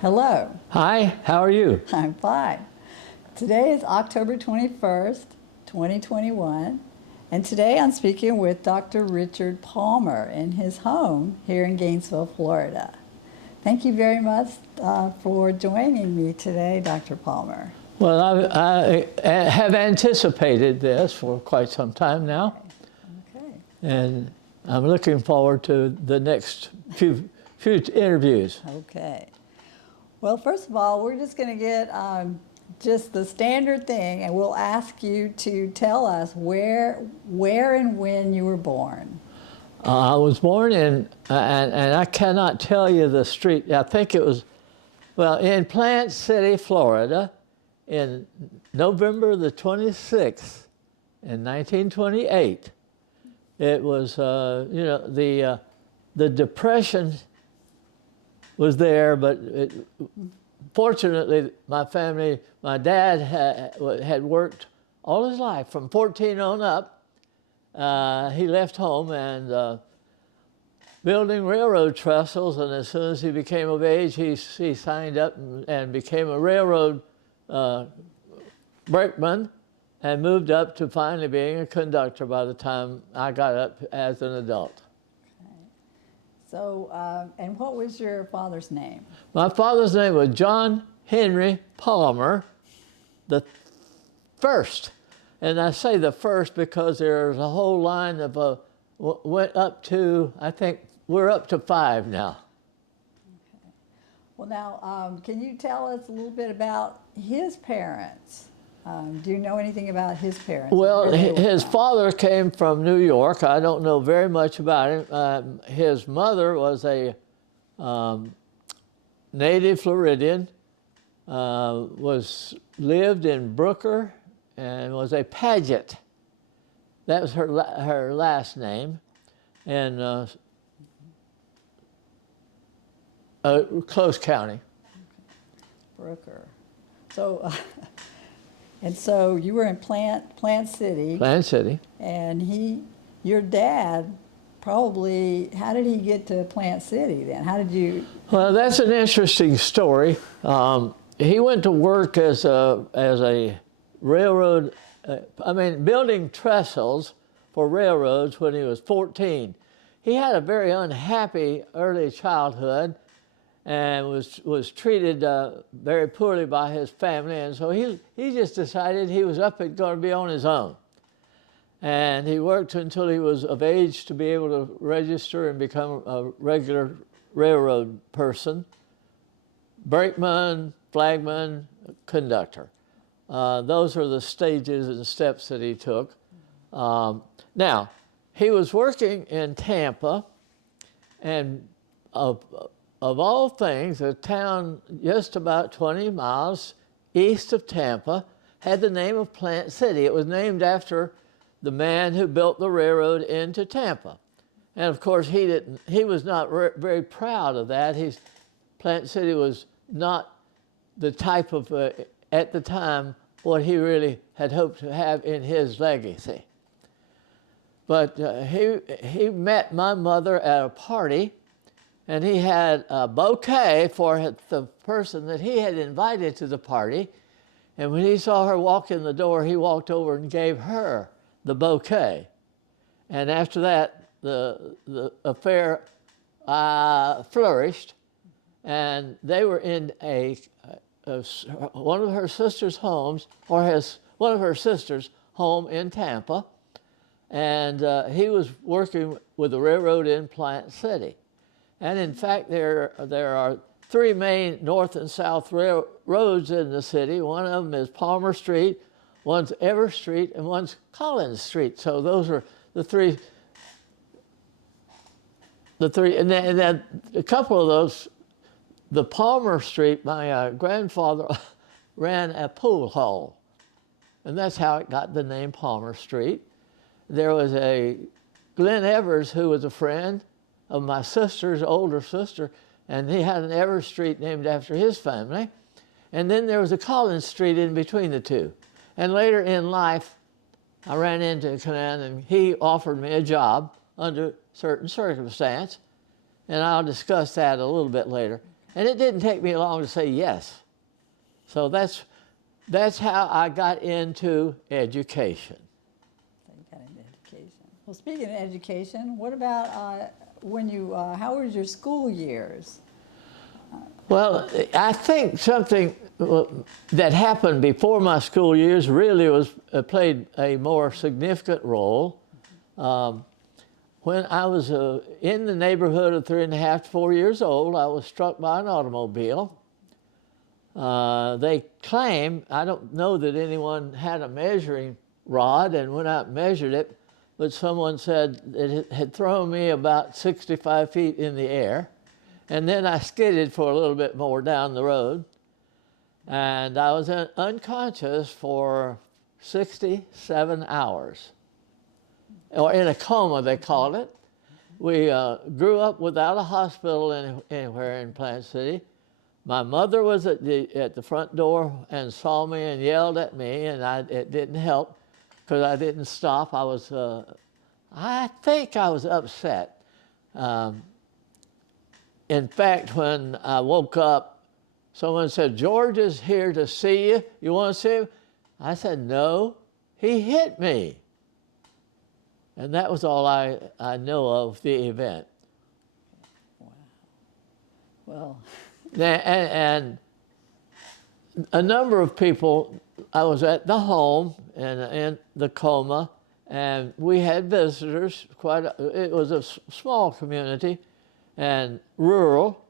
Hello. Hi, how are you? I'm fine. Today is October 21st, 2021, and today I'm speaking with Dr. Richard Palmer in his home here in Gainesville, Florida. Thank you very much for joining me today, Dr. Palmer. Well, I have anticipated this for quite some time now. Okay. And I'm looking forward to the next few interviews. Okay. Well, first of all, we're just going to get just the standard thing, and we'll ask you to tell us where and when you were born. I was born in, and I cannot tell you the street. I think it was, well, in Plant City, Florida, in November the 26th, in 1928. It was, you know, the Depression was there, but fortunately, my family, my dad had worked all his life from 14 on up. He left home and building railroad trestles, and as soon as he became of age, he signed up and became a railroad brakeman and moved up to finally being a conductor by the time I got up as an adult. So, and what was your father's name? My father's name was John Henry Palmer, the first. And I say the first because there's a whole line of, went up to, I think, we're up to 5 now. Okay. Well, now, can you tell us a little bit about his parents? Do you know anything about his parents? Well, his father came from New York. I don't know very much about him. His mother was a native Floridian, lived in Brooker, and was a Paget. That was her last name, and Close County. Brooker. So. And so you were in Plant City. Plant City. And your dad probably, how did he get to Plant City then? How did you? Well, that's an interesting story. He went to work as a railroad, building trestles for railroads when he was 14. He had a very unhappy early childhood and was treated very poorly by his family, and so he just decided he was going to be on his own. And he worked until he was of age to be able to register and become a regular railroad person, brakeman, flagman, conductor. Those are the stages and steps that he took. Now, he was working in Tampa, and of all things, a town just about 20 miles east of Tampa had the name of Plant City. It was named after the man who built the railroad into Tampa. And of course, he was not very proud of that. Plant City was not the type of, at the time, what he really had hoped to have in his legacy. But he met my mother at a party, and he had a bouquet for the person that he had invited to the party. And when he saw her walk in the door, he walked over and gave her the bouquet. And after that, the affair flourished, and they were in one of her sister's homes, or one of her sister's home in Tampa, and he was working with the railroad in Plant City. And in fact, there are 3 main north and south roads in the city. One of them is Palmer Street, one's Ever Street, and one's Collins Street. So those are the three, and then a couple of those, the Palmer Street, my grandfather ran a pool hall, and that's how it got the name Palmer Street. There was a Glenn Evers, who was a friend of my sister's older sister, and he had an Evers Street named after his family. And then there was a Collins Street in between the two. And later in life, I ran into Glenn, and he offered me a job under certain circumstance, and I'll discuss that a little bit later. And it didn't take me long to say yes. So that's how I got into education. So you got into education. Well, speaking of education, what about how was your school years? Well, I think something that happened before my school years really played a more significant role. When I was in the neighborhood of 3.5 to 4 years old, I was struck by an automobile. They claim, I don't know that anyone had a measuring rod and went out and measured it, but someone said it had thrown me about 65 feet in the air. And then I skidded for a little bit more down the road. And I was unconscious for 67 hours, or in a coma, they called it. We grew up without a hospital anywhere in Plant City. My mother was at the front door and saw me and yelled at me, and it didn't help because I didn't stop. I think I was upset. In fact, when I woke up, someone said, "George is here to see you. You want to see him?" I said, "No, he hit me." And that was all I know of the event. Wow. Well. And a number of people, I was at the home and in the coma, and we had visitors. It was a small community and rural,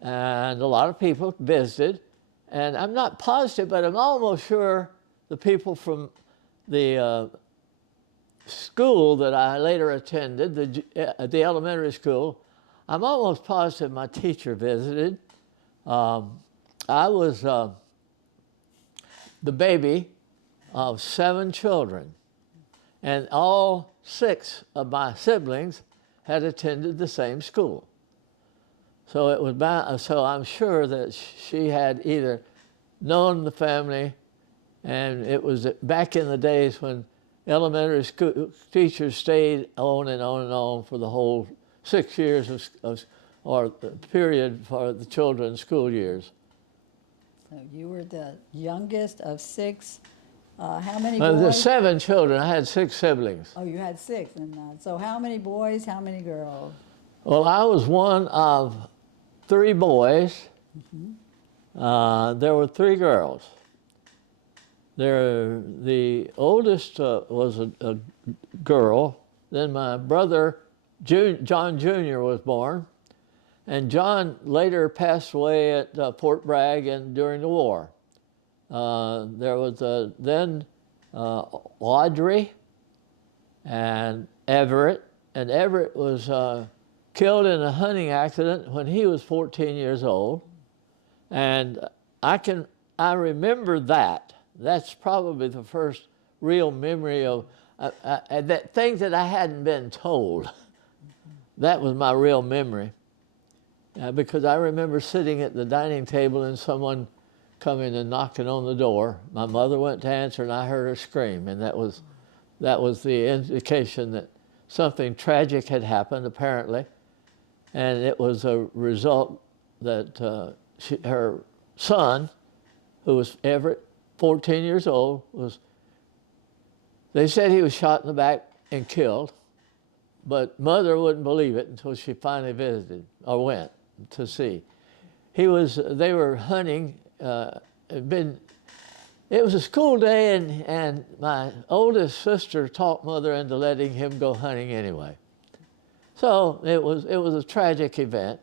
and a lot of people visited. And I'm not positive, but I'm almost sure the people from the school that I later attended, the elementary school, I'm almost positive my teacher visited. I was the baby of 7 children, and all 6 of my siblings had attended the same school. So it was so I'm sure that she had either known the family, and it was back in the days when elementary school teachers stayed on and on and on for the whole 6 years or the period for the children's school years. So you were the youngest of 6. How many There's boys? 7 children. I had 6 siblings. Oh, you had 6. So how many boys, how many girls? Well, I was one of 3 boys. Mm-hmm. There were 3 girls. The oldest was a girl. Then my brother, John Jr., was born. And John later passed away at Fort Bragg during the war. There was then Audrey and Everett. And Everett was killed in a hunting accident when he was 14 years old. And I remember that. That's probably the first real memory of that things that I hadn't been told. That was my real memory. Because I remember sitting at the dining table and someone coming and knocking on the door. My mother went to answer, and I heard her scream, and that was the indication that something tragic had happened, apparently, and it was a result that her son, who was Everett, 14 years old, they said he was shot in the back and killed, but Mother wouldn't believe it until she finally visited or went to see. They were hunting. It was a school day, and my oldest sister talked Mother into letting him go hunting anyway. So it was a tragic event.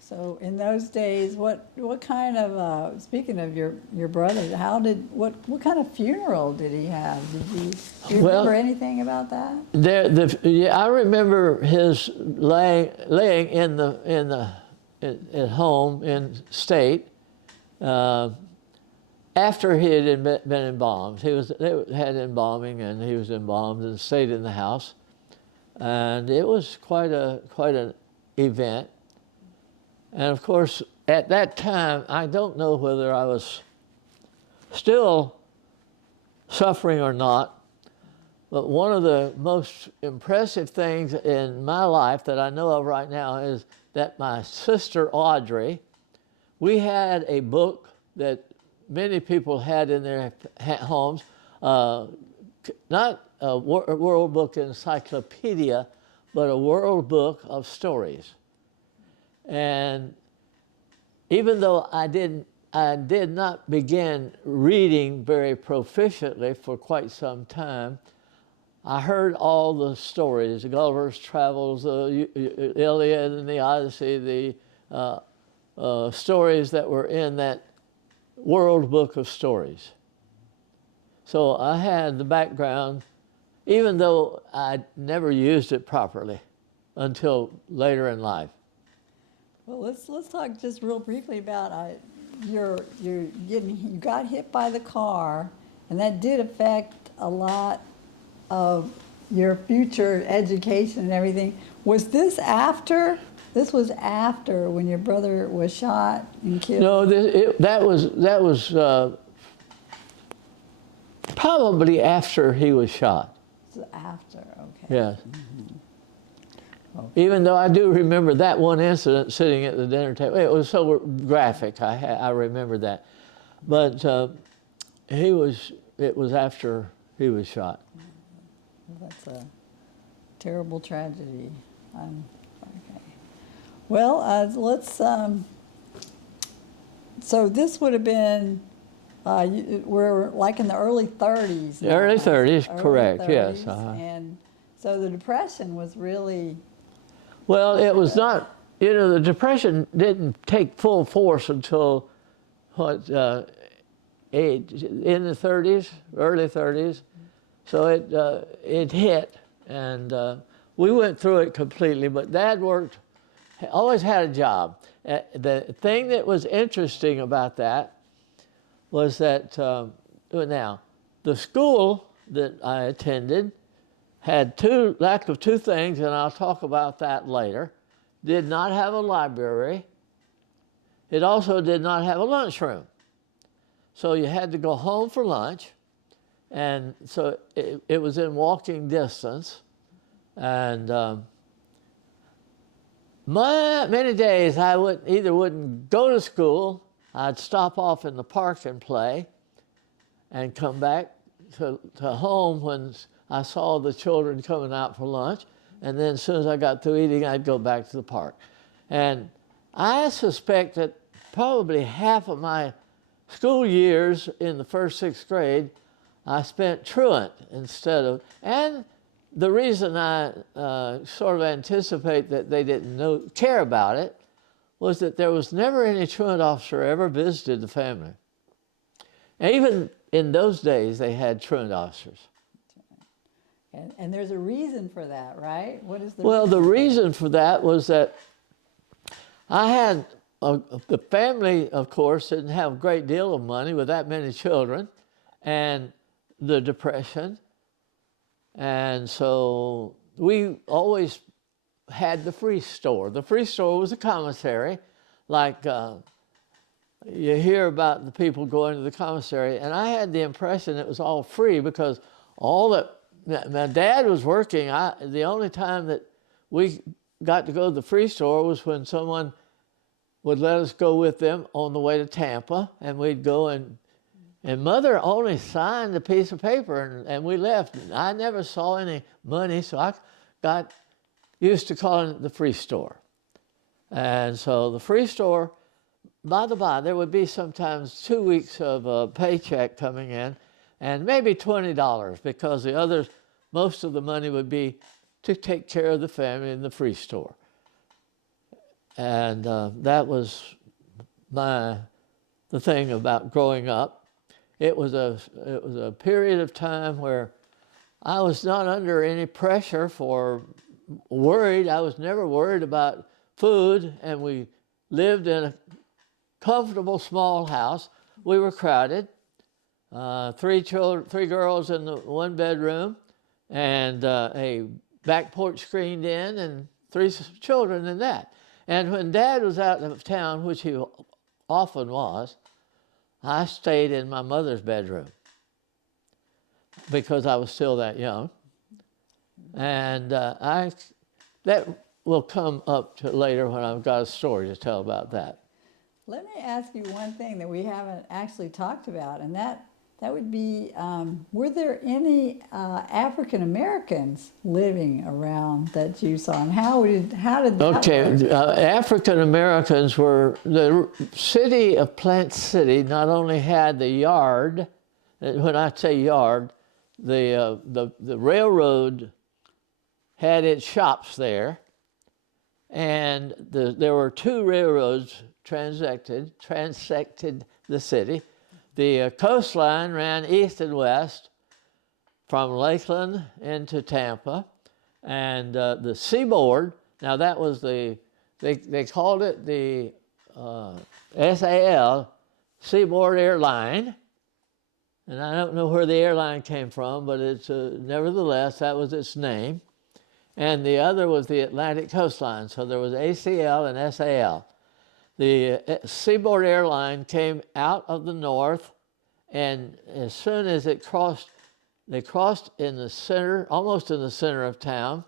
So in those days, what kind of speaking of your brother, what kind of funeral did he have? Do you remember anything about that? I remember his laying at home in state, and after he had been embalmed. They had embalming, and he was embalmed and stayed in the house. And it was quite an event. And of course, at that time, I don't know whether I was still suffering or not, but one of the most impressive things in my life that I know of right now is that my sister Audrey, we had a book that many people had in their homes, not a World Book Encyclopedia, but a World Book of Stories. And even though I did not begin reading very proficiently for quite some time, I heard all the stories, Gulliver's Travels, the Iliad and the Odyssey, the stories that were in that World Book of Stories. So I had the background, even though I never used it properly until later in life. Well, let's talk just real briefly about you got hit by the car, and that did affect a lot of your future education and everything. Was this after? This was after when your brother was shot and killed? No, that was probably after he was shot. So after, okay. Yes. Mm-hmm. Okay. Even though I do remember that one incident sitting at the dinner table. It was so graphic. I remember that. But it was after he was shot. Well, that's a terrible tragedy. Okay. Well, let's. So this would have been. We're like in the early 30s. The early 30s, correct? 30s, yes. And so the Depression was really. Well, it was not. The Depression didn't take full force until in the 30s, early 30s. So it hit, and we went through it completely. But Dad always had a job. The thing that was interesting about that was that now the school that I attended had lack of two things, and I'll talk about that later. Did not have a library. It also did not have a lunchroom. So you had to go home for lunch. And so it was in walking distance. And many days I wouldn't go to school. I'd stop off in the park and play and come back to home when I saw the children coming out for lunch. And then as soon as I got through eating, I'd go back to the park. And I suspect that probably half of my school years in the first, sixth grade, I spent truant instead of, and the reason I sort of anticipate that they didn't care about it was that there was never any truant officer ever visited the family. And even in those days, they had truant officers. And there's a reason for that, right? What is the Well, reason? the reason for that was that I had, the family, of course, didn't have a great deal of money with that many children, and the Depression. And so we always had the free store. The free store was a commissary, like you hear about the people going to the commissary, and I had the impression it was all free because my dad was working. The only time that we got to go to the free store was when someone would let us go with them on the way to Tampa, and we'd go and Mother only signed a piece of paper, and we left. I never saw any money, so I got used to calling it the free store. And so the free store, by the by, there would be sometimes 2 weeks of a paycheck coming in, and maybe $20, because most of the money would be to take care of the family in the free store. And that was the thing about growing up. It was a period of time where I was not under any pressure for worried. I was never worried about food, and we lived in a comfortable small house. We were crowded, three girls in the one bedroom, and a back porch screened in, and three children in that. And when Dad was out of town, which he often was, I stayed in my mother's bedroom because I was still that young. And that will come up to later when I've got a story to tell about that. Let me ask you one thing that we haven't actually talked about, and that would be, were there any African Americans living around that you saw, and how did that work? African Americans were, the city of Plant City not only had the yard, when I say yard, the railroad had its shops there, and there were two railroads transected the city. The coastline ran east and west from Lakeland into Tampa, and the seaboard, now that was they called it the SAL, Seaboard Airline, and I don't know where the airline came from, but it's nevertheless, that was its name. And the other was the Atlantic Coastline, so there was ACL and SAL. The Seaboard Airline came out of the north, and as soon as they crossed in the center, almost in the center of town,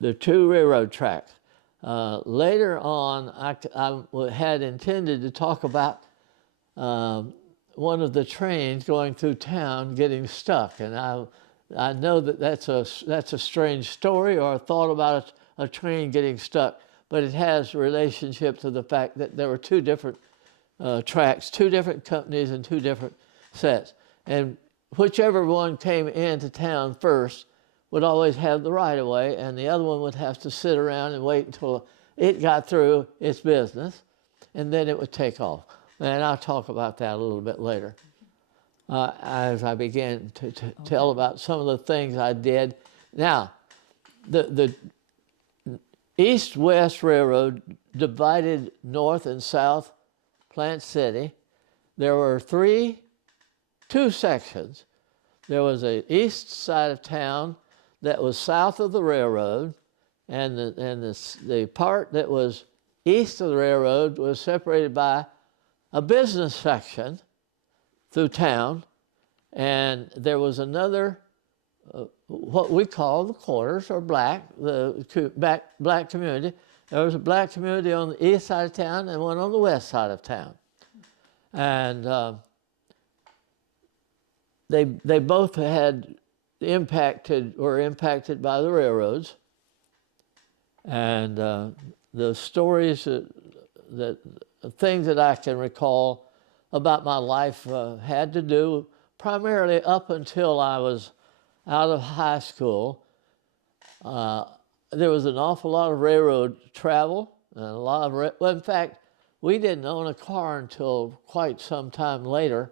the two railroad tracks. Later on, I had intended to talk about one of the trains going through town getting stuck, and I know that that's a strange story, or a thought about a train getting stuck, but it has relationship to the fact that there were two different tracks, two different companies and two different sets. And whichever one came into town first would always have the right of way, and the other one would have to sit around and wait until it got through its business, and then it would take off. And I'll talk about that a little bit later. As I began to tell about some of the things I did. Now, the East-West Railroad divided north and south Plant City. There were two sections. There was an east side of town that was south of the railroad, and the part that was east of the railroad was separated by a business section through town, and there was another, what we call the quarters, or black community. There was a black community on the east side of town and one on the west side of town. And they both were impacted by the railroads. And the stories things that I can recall about my life had to do primarily up until I was out of high school. There was an awful lot of railroad travel, and a lot of well, in fact, we didn't own a car until quite some time later,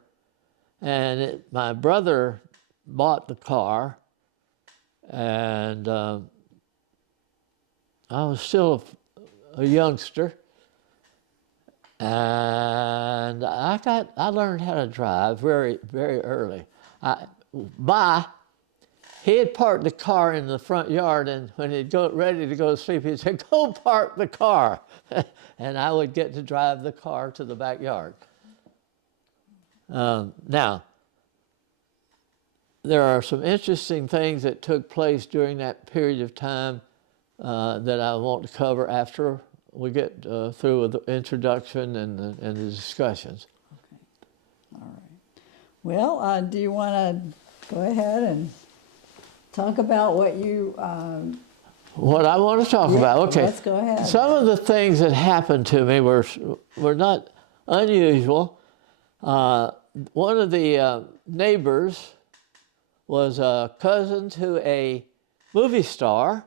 and my brother bought the car, and I was still a youngster. And I learned how to drive very, very early. He had parked the car in the front yard, and when he'd go ready to go to sleep, he'd say, "Go park the car," and I would get to drive the car to the backyard. Now, there are some interesting things that took place during that period of time that I want to cover after we get through with the introduction and the discussions. Okay. All right. Well, do you want to go ahead and talk about what you... What I want to talk about? Okay. Let's go ahead. Some of the things that happened to me were not unusual. One of the neighbors was a cousin to a movie star,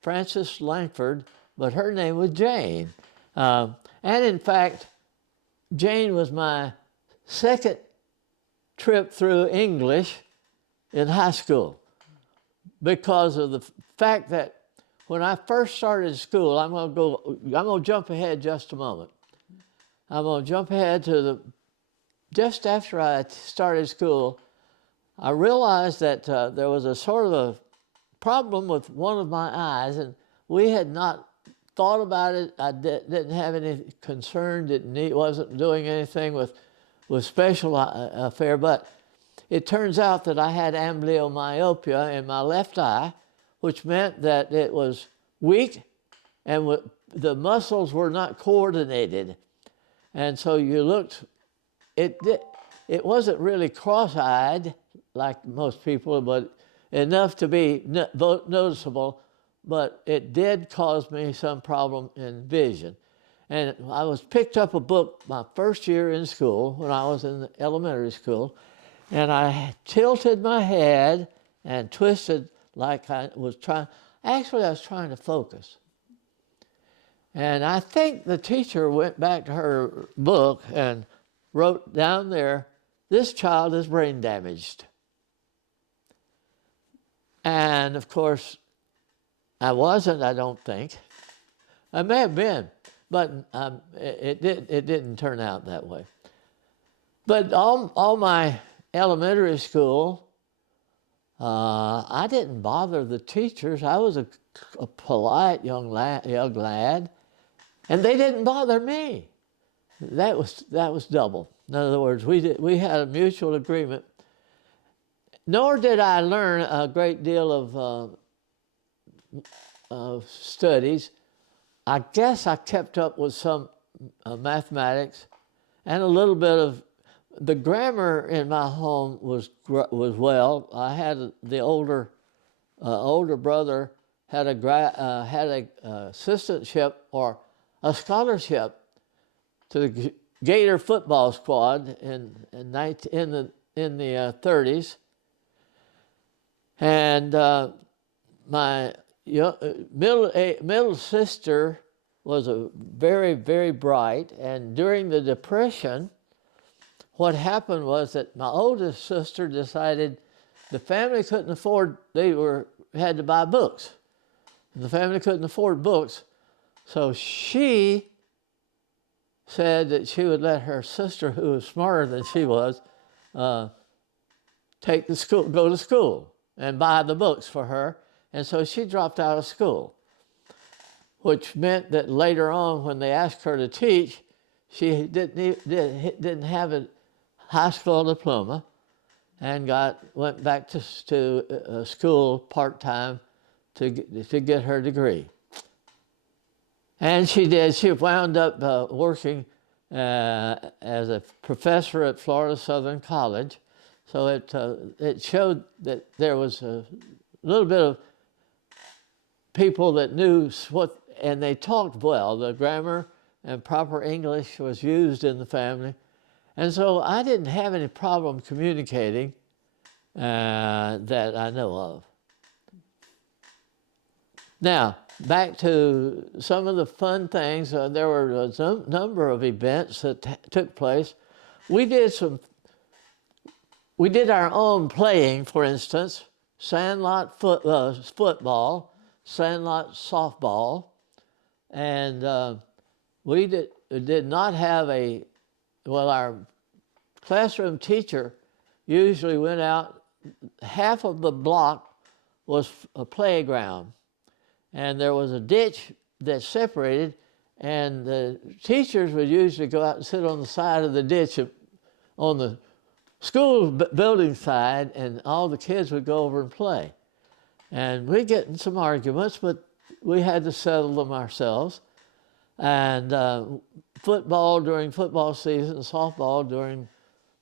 Frances Langford, but her name was Jane. And in fact, Jane was my second trip through English in high school, because of the fact that when I first started school, I'm going to jump ahead just a moment. I'm going to jump ahead to just after I started school, I realized that there was a sort of a problem with one of my eyes, and we had not thought about it. I didn't have any concern, wasn't doing anything with special affair, but it turns out that I had amblyomyopia in my left eye, which meant that it was weak and the muscles were not coordinated. And so you looked, it wasn't really cross-eyed like most people, but enough to be noticeable, but it did cause me some problem in vision. And I was picked up a book my first year in school when I was in elementary school, and I tilted my head and twisted like I was trying to focus. And I think the teacher went back to her book and wrote down there, "This child is brain damaged." And of course, I wasn't, I don't think. I may have been, but it didn't turn out that way. But all my elementary school, I didn't bother the teachers. I was a polite young lad, and they didn't bother me. That was double. In other words, we had a mutual agreement. Nor did I learn a great deal of studies. I guess I kept up with some mathematics and a little bit of the grammar in my home was well. I had the older brother had a assistantship or a scholarship to the Gator football squad in the 30s, and my middle sister was a very, very bright, and during the Depression, what happened was that my oldest sister decided the family couldn't afford, had to buy books. The family couldn't afford books, so she said that she would let her sister, who was smarter than she was, go to school and buy the books for her. And so she dropped out of school, which meant that later on, when they asked her to teach, she didn't have a high school diploma, and went back to school part-time to get her degree. And she did. She wound up working as a professor at Florida Southern College. So it showed that there was a little bit of people that knew and they talked well. The grammar and proper English was used in the family. And so I didn't have any problem communicating that I know of. Now, back to some of the fun things. There were a number of events that took place. We did our own playing, for instance, sandlot football, sandlot softball, and we did not have our classroom teacher usually went out, half of the block was a playground, and there was a ditch that separated, and the teachers would usually go out and sit on the side of the ditch on the school building side, and all the kids would go over and play. And we'd get in some arguments, but we had to settle them ourselves. And football during football season, softball during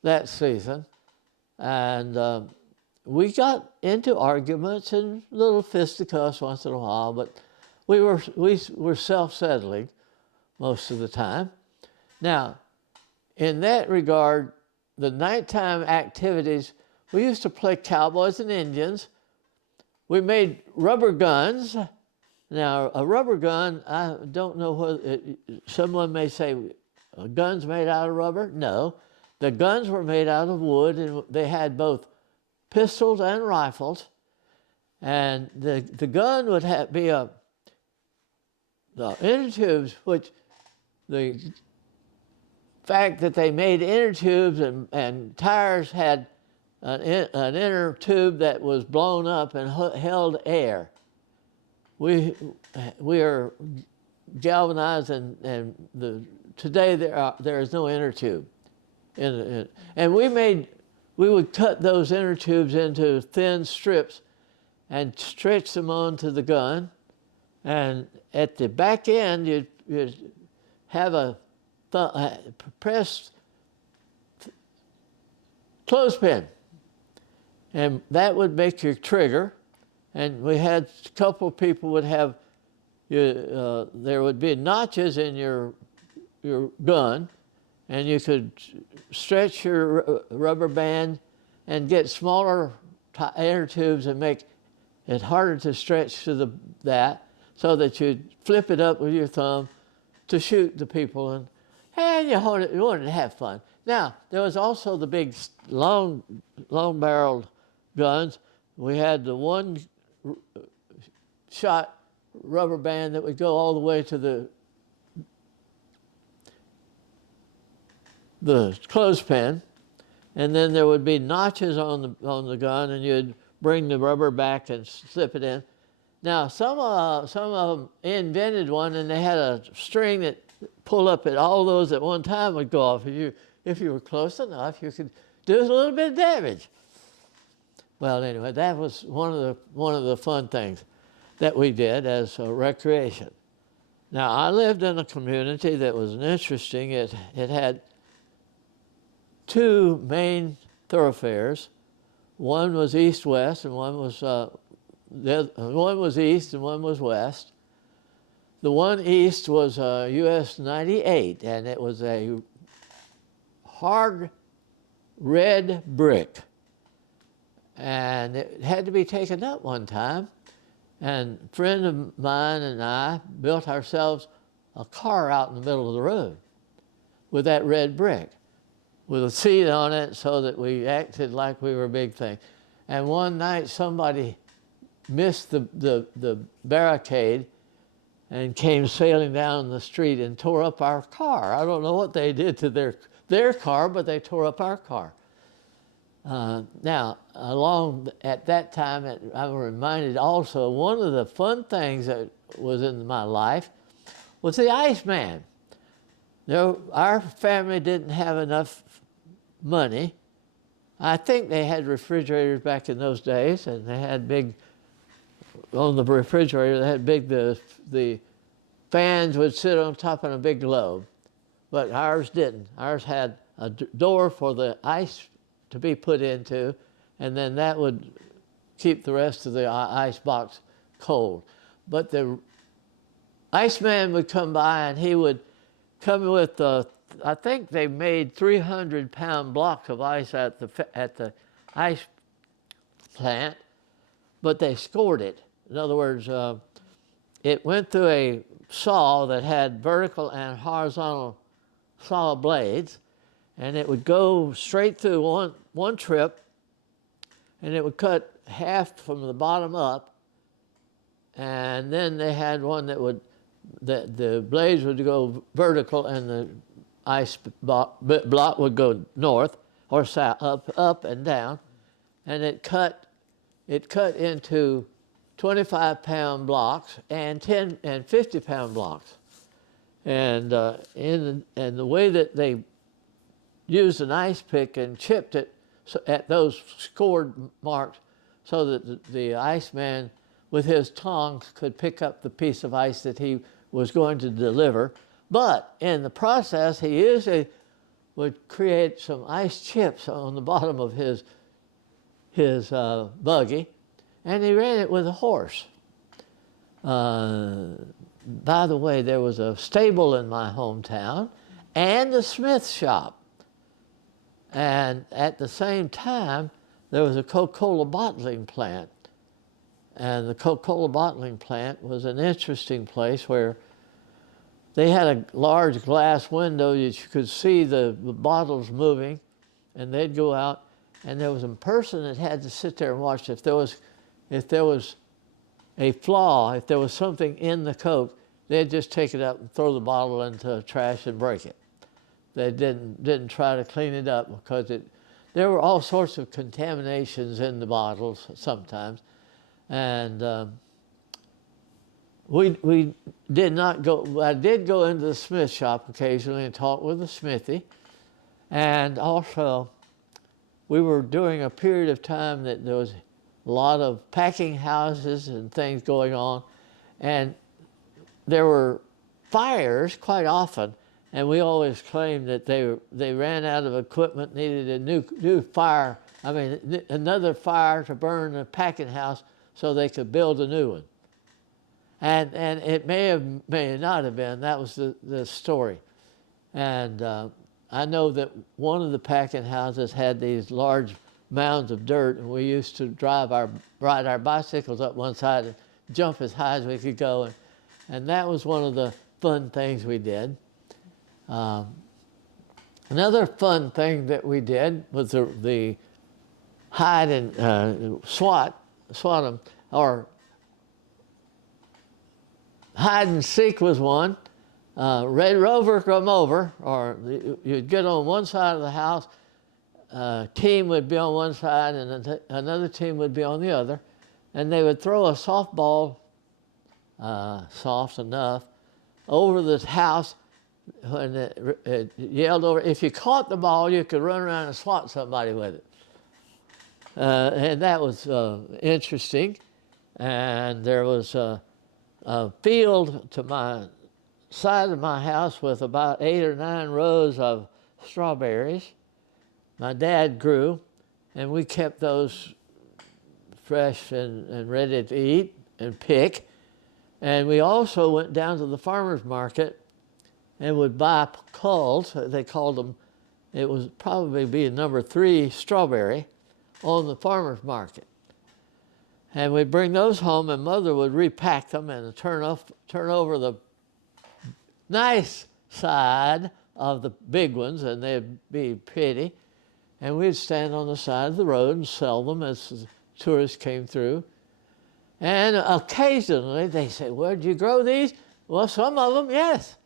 that season. And we got into arguments and little fisticuffs once in a while, but we were self-settling most of the time. Now, in that regard, the nighttime activities, we used to play cowboys and Indians. We made rubber guns. Now, a rubber gun, I don't know whether someone may say, a gun's made out of rubber? No. The guns were made out of wood, and they had both pistols and rifles. And the gun would be the inner tubes, which the fact that they made inner tubes and tires had an inner tube that was blown up and held air. We are galvanized, and today there is no inner tube. And we would cut those inner tubes into thin strips and stretch them onto the gun. And at the back end, you'd have a pressed clothespin, and that would make your trigger. And we had a couple of people would have, there would be notches in your gun, and you could stretch your rubber band and get smaller inner tubes and make it harder to stretch to that, so that you'd flip it up with your thumb to shoot the people, and you wanted to have fun. Now, there was also the big long-barreled guns. We had the one-shot rubber band that would go all the way to the clothespin, and then there would be notches on the gun, and you'd bring the rubber back and slip it in. Now, some of them invented one, and they had a string that pulled up, and all those at one time would go off. If you were close enough, you could do a little bit of damage. Well, anyway, that was one of the fun things that we did as a recreation. Now, I lived in a community that was interesting. It had two main thoroughfares. One was east-west, and one was east and one was west. The one east was US 98, and it was a hard red brick. And it had to be taken up one time. And a friend of mine and I built ourselves a car out in the middle of the road with that red brick, with a seat on it so that we acted like we were a big thing. And one night somebody missed the barricade and came sailing down the street and tore up our car. I don't know what they did to their car, but they tore up our car. Now, at that time, I'm reminded also, one of the fun things that was in my life was the Iceman. Our family didn't have enough money. I think they had refrigerators back in those days, and they had on the refrigerator, they had the fans would sit on top of a big globe, but ours didn't. Ours had a door for the ice to be put into, and then that would keep the rest of the ice box cold. But the Iceman would come by, and he would come with, I think they made 300-pound blocks of ice at the ice plant, but they scored it. In other words, it went through a saw that had vertical and horizontal saw blades, and it would go straight through one trip, and it would cut half from the bottom up, and then they had one the blades would go vertical, and the ice block would go north or south, up and down, and it cut into 25-pound blocks and 10 and 50-pound blocks, and the way that they used an ice pick and chipped it at those scored marks, so that the Iceman with his tongs could pick up the piece of ice that he was going to deliver. But in the process, he usually would create some ice chips on the bottom of his buggy, and he ran it with a horse. By the way, there was a stable in my hometown and a smith shop. And at the same time, there was a Coca-Cola bottling plant. And the Coca-Cola bottling plant was an interesting place where they had a large glass window that you could see the bottles moving, and they'd go out, and there was a person that had to sit there and watch. If there was a flaw, if there was something in the Coke, they'd just take it up and throw the bottle into the trash and break it. they didn't try to clean it up because there were all sorts of contaminations in the bottles sometimes, and we did not go. I did go into the smith shop occasionally and talk with the smithy, and also we were during a period of time that there was a lot of packing houses and things going on, and there were fires quite often, and we always claimed that they ran out of equipment, needed a new fire. I mean, another fire to burn the packing house so they could build a new one. And it may not have been. That was the story. And I know that one of the packing houses had these large mounds of dirt, and we used to ride our bicycles up one side and jump as high as we could go, and that was one of the fun things we did. Another fun thing that we did was the hide and swat them, or hide and seek was one. Red Rover come over, or you'd get on one side of the house, team would be on one side and another team would be on the other, and they would throw a softball, soft enough, over the house, and it yelled over. If you caught the ball, you could run around and swat somebody with it. And that was interesting. And there was a field to my side of my house with about 8 or 9 rows of strawberries. My dad grew, and we kept those fresh and ready to eat and pick. And we also went down to the farmer's market and would buy culls, they called them. It was probably be number 3 strawberry on the farmer's market. And we'd bring those home, and Mother would repack them and turn over the nice side of the big ones, and they'd be pretty. And we'd stand on the side of the road and sell them as tourists came through. And occasionally they say, "Where'd you grow these?" Well, some of them, yes.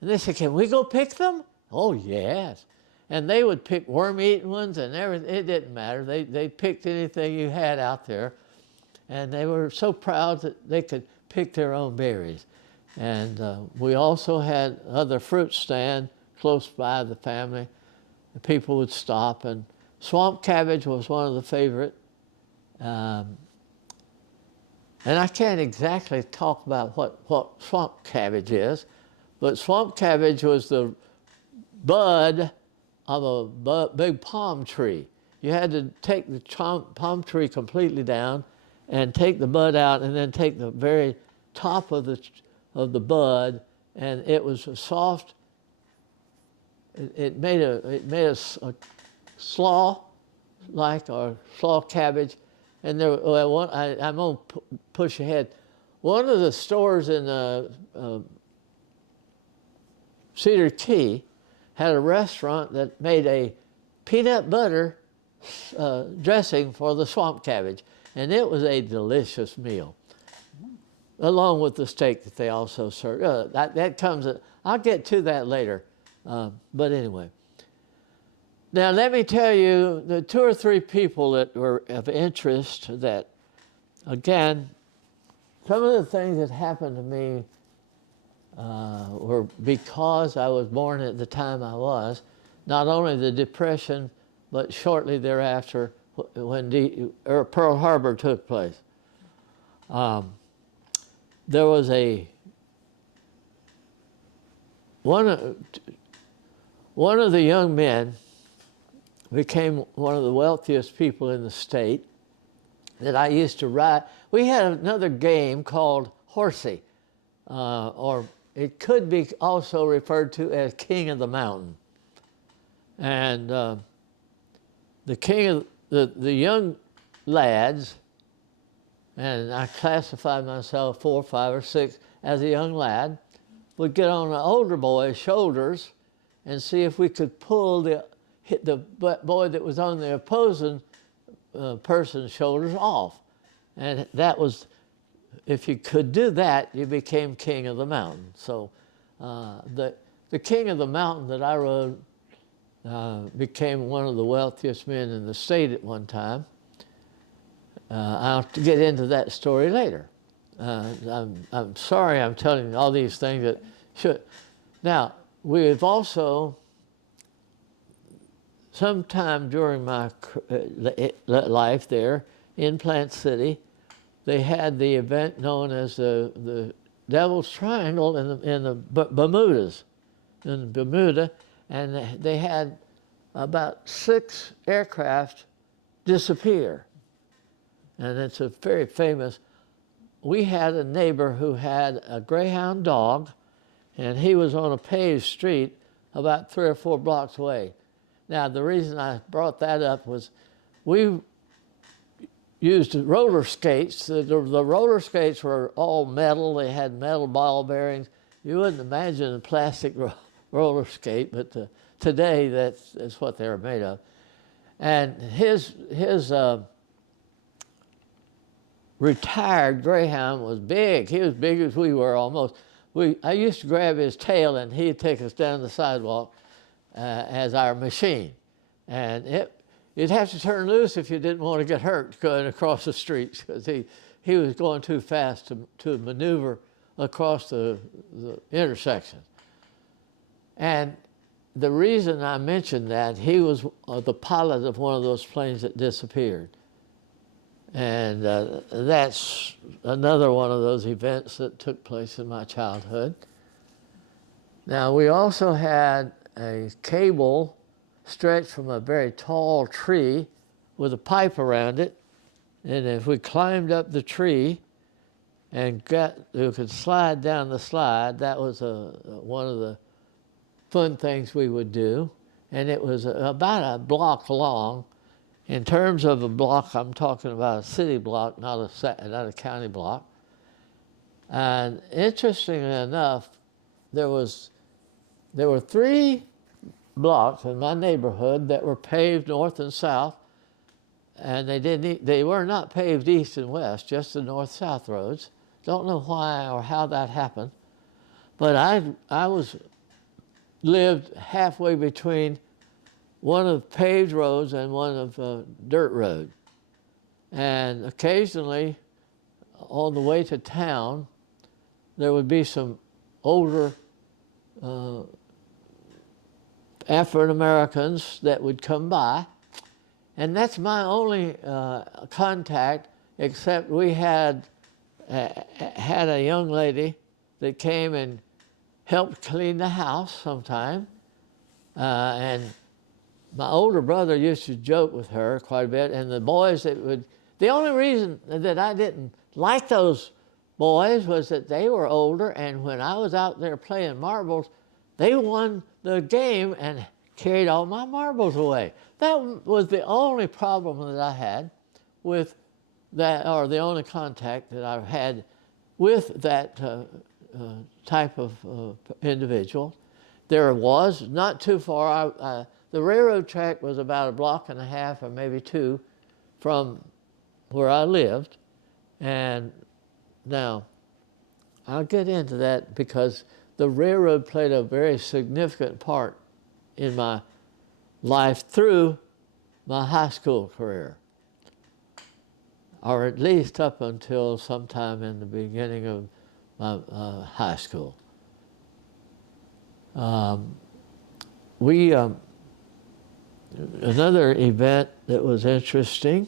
And they said, "Can we go pick them?" Oh, yes. And they would pick worm-eaten ones and everything. It didn't matter. They picked anything you had out there. And they were so proud that they could pick their own berries. And we also had other fruit stand close by the family. The people would stop, and swamp cabbage was one of the favorite. And I can't exactly talk about what swamp cabbage is, but swamp cabbage was the bud of a big palm tree. You had to take the palm tree completely down and take the bud out, and then take the very top of the bud, and it was a soft. It made a slaw, like, or slaw cabbage. And there, I'm going to push ahead. One of the stores in Cedar Key had a restaurant that made a peanut butter dressing for the swamp cabbage. And it was a delicious meal, along with the steak that they also served. That comes, I'll get to that later. But anyway. Now, let me tell you the 2 or 3 people that were of interest that, again, some of the things that happened to me were because I was born at the time I was, not only the Depression, but shortly thereafter when Pearl Harbor took place. There was one of the young men became one of the wealthiest people in the state that I used to ride. We had another game called Horsey, or it could be also referred to as King of the Mountain. And the king of the young lads, and I classified myself 4, 5, or 6 as a young lad, would get on an older boy's shoulders and see if we could hit the boy that was on the opposing person's shoulders off. And that was, if you could do that, you became king of the mountain. So the king of the mountain that I rode became one of the wealthiest men in the state at one time. I'll get into that story later. I'm sorry I'm telling you all these things that should. Now, we've also, sometime during my life there in Plant City, they had the event known as the Devil's Triangle in the Bermudas, in Bermuda, and they had about 6 aircraft disappear. And it's a very famous. We had a neighbor who had a greyhound dog, and he was on a paved street about 3 or 4 blocks away. Now, the reason I brought that up was we used roller skates. The roller skates were all metal. They had metal ball bearings. You wouldn't imagine a plastic roller skate, but today that's what they were made of. And his retired greyhound was big. He was big as we were almost. I used to grab his tail and he'd take us down the sidewalk as our machine. And you'd have to turn loose if you didn't want to get hurt going across the streets, because he was going too fast to maneuver across the intersection. And the reason I mentioned that, he was the pilot of one of those planes that disappeared. And that's another one of those events that took place in my childhood. Now, we also had a cable stretched from a very tall tree with a pipe around it. And if we climbed up the tree and you could slide down the slide, that was one of the fun things we would do. And it was about a block long. In terms of a block, I'm talking about a city block, not a county block. And interestingly enough, there were 3 blocks in my neighborhood that were paved north and south, and they were not paved east and west, just the north-south roads. Don't know why or how that happened, but I lived halfway between one of paved roads and one of dirt road. And occasionally, on the way to town, there would be some older African Americans that would come by. And that's my only contact, except we had a young lady that came and helped clean the house sometime. And my older brother used to joke with her quite a bit, and the boys the only reason that I didn't like those boys was that they were older, and when I was out there playing marbles, they won the game and carried all my marbles away. That was the only problem that I had with that, or the only contact that I had with that type of individual. There was, not too far, the railroad track was about a block and a half or maybe 2 from where I lived. And now, I'll get into that because the railroad played a very significant part in my life through my high school career, or at least up until sometime in the beginning of my high school. Another event that was interesting,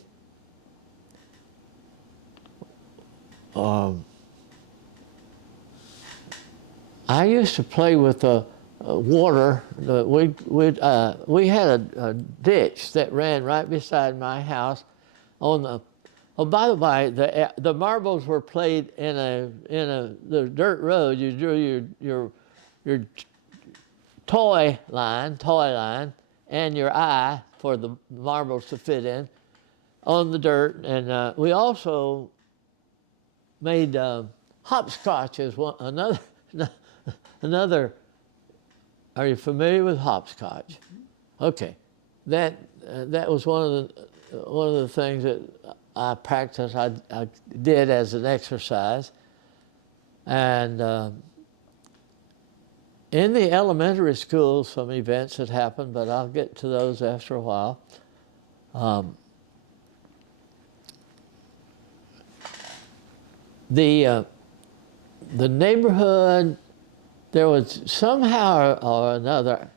I used to play with water. We had a ditch that ran right beside my house. Oh, by the way, the marbles were played in the dirt road. You drew your toy line, and your eye for the marbles to fit in on the dirt. And we also made hopscotch as another. Are you familiar with hopscotch? Okay, that was one of the things that I practiced. I did as an exercise, and in the elementary school, some events had happened, but I'll get to those after a while. The neighborhood, there was somehow or another,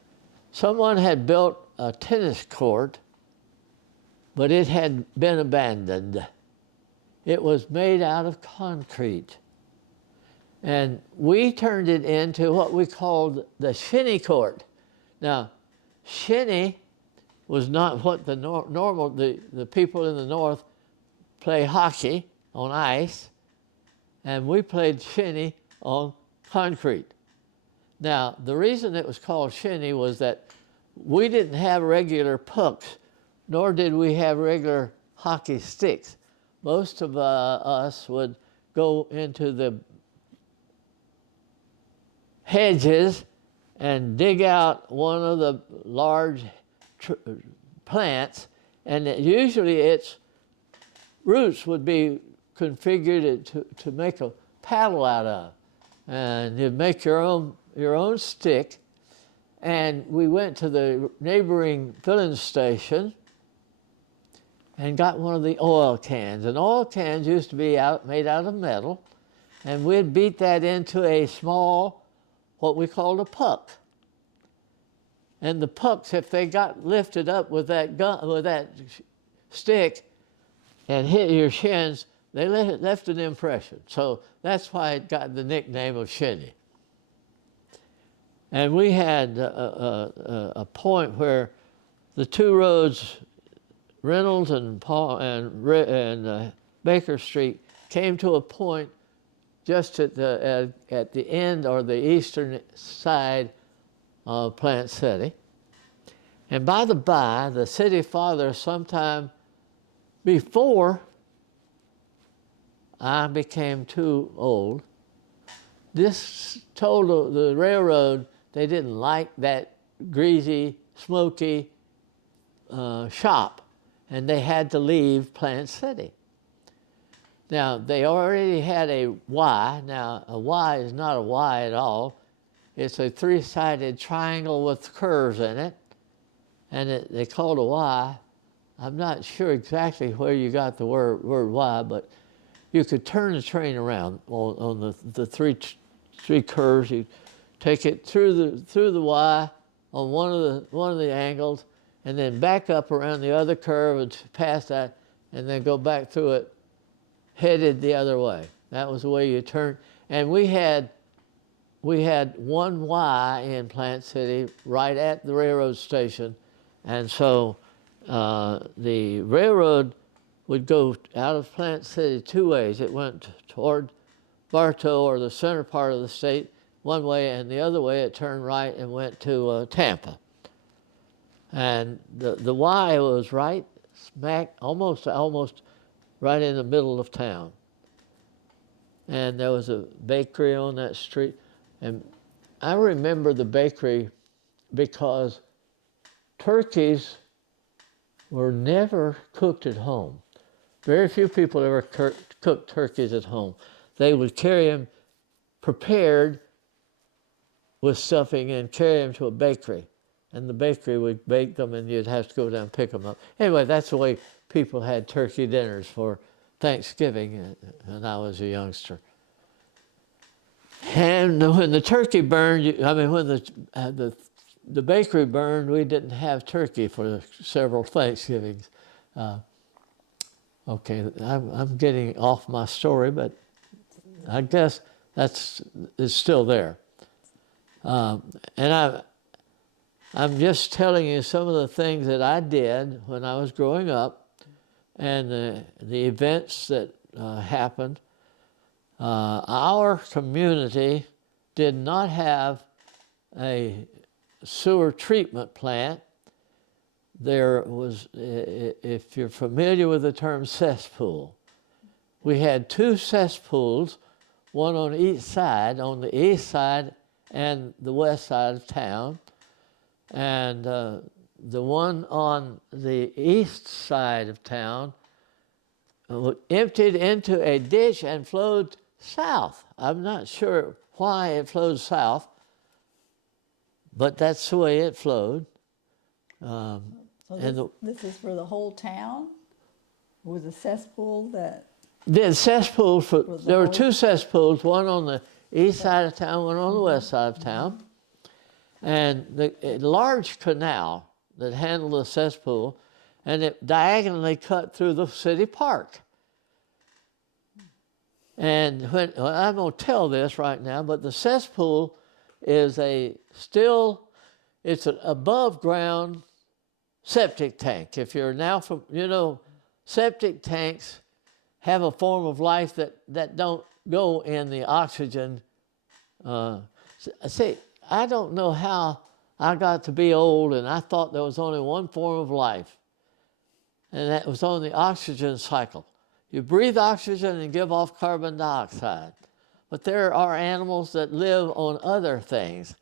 someone had built a tennis court, but it had been abandoned. It was made out of concrete. And we turned it into what we called the shinny court. Now, shinny was not what the normal, the people in the north play hockey on ice, and we played shinny on concrete. Now, the reason it was called shinny was that we didn't have regular pucks, nor did we have regular hockey sticks. Most of us would go into the hedges and dig out one of the large plants, and usually its roots would be configured to make a paddle out of. And you'd make your own stick. And we went to the neighboring filling station and got one of the oil cans. And oil cans used to be made out of metal, and we'd beat that into a small, what we called a puck. And the pucks, if they got lifted up with that stick and hit your shins, they left an impression. So that's why it got the nickname of shinny. And we had a point where the two roads, Reynolds and Baker Street, came to a point just at the end or the eastern side of Plant City. And by the by, the city father, sometime before I became too old, this told the railroad they didn't like that greasy, smoky shop, and they had to leave Plant City. Now, they already had a Y. Now, a Y is not a Y at all. It's a three-sided triangle with curves in it, and they call it a Y. I'm not sure exactly where you got the word Y, but you could turn the train around on the three curves. You take it through the Y on one of the angles, and then back up around the other curve and past that, and then go back through it, headed the other way. That was the way you turn. And we had one Y in Plant City right at the railroad station, and so the railroad would go out of Plant City two ways. It went toward Bartow or the center part of the state one way, and the other way it turned right and went to Tampa. And the Y was right smack, almost right in the middle of town. And there was a bakery on that street. And I remember the bakery because turkeys were never cooked at home. Very few people ever cooked turkeys at home. They would carry them prepared with stuffing and carry them to a bakery. And the bakery would bake them, and you'd have to go down and pick them up. Anyway, that's the way people had turkey dinners for Thanksgiving when I was a youngster. And when the turkey burned, when the bakery burned, we didn't have turkey for several Thanksgivings. Okay, I'm getting off my story, but I guess it's still there. And I'm just telling you some of the things that I did when I was growing up, and the events that happened. Our community did not have a sewer treatment plant. There was, if you're familiar with the term cesspool, we had two cesspools, one on each side, on the east side and the west side of town. And the one on the east side of town emptied into a ditch and flowed south. I'm not sure why it flowed south, but that's the way it flowed. So And this is for the whole town? Was a cesspool that... the cesspool, there were whole- two cesspools, one on the east side of town, one on the west side of town. And a large canal that handled the cesspool, and it diagonally cut through the city park. And I'm going to tell this right now, but the cesspool is it's an above ground septic tank. If you're now from, septic tanks have a form of life that don't go in the oxygen. See, I don't know how I got to be old and I thought there was only one form of life, and that was on the oxygen cycle. You breathe oxygen and give off carbon dioxide. But there are animals that live on other things.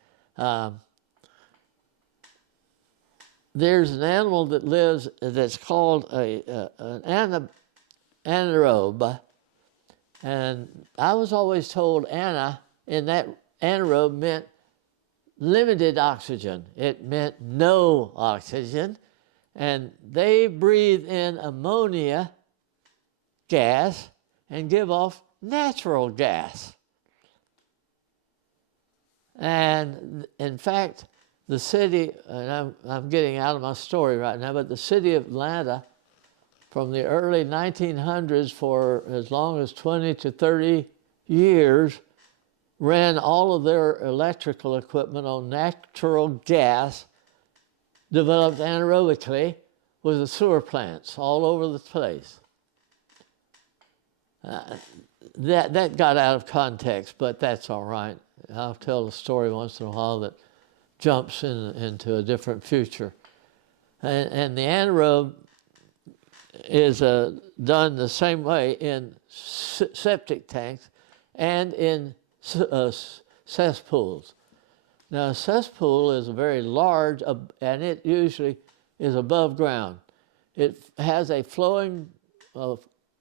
There's an animal that lives that's called an anaerobe. And I was always told in that anaerobe meant limited oxygen. It meant no oxygen. And they breathe in ammonia gas and give off natural gas. And in fact, the city, and I'm getting out of my story right now, but the city of Atlanta from the early 1900s for as long as 20 to 30 years ran all of their electrical equipment on natural gas developed anaerobically with the sewer plants all over the place. That got out of context, but that's all right. I'll tell a story once in a while that jumps into a different future. And the anaerobe is done the same way in septic tanks and in cesspools. Now, a cesspool is a very large, and it usually is above ground. It has a flowing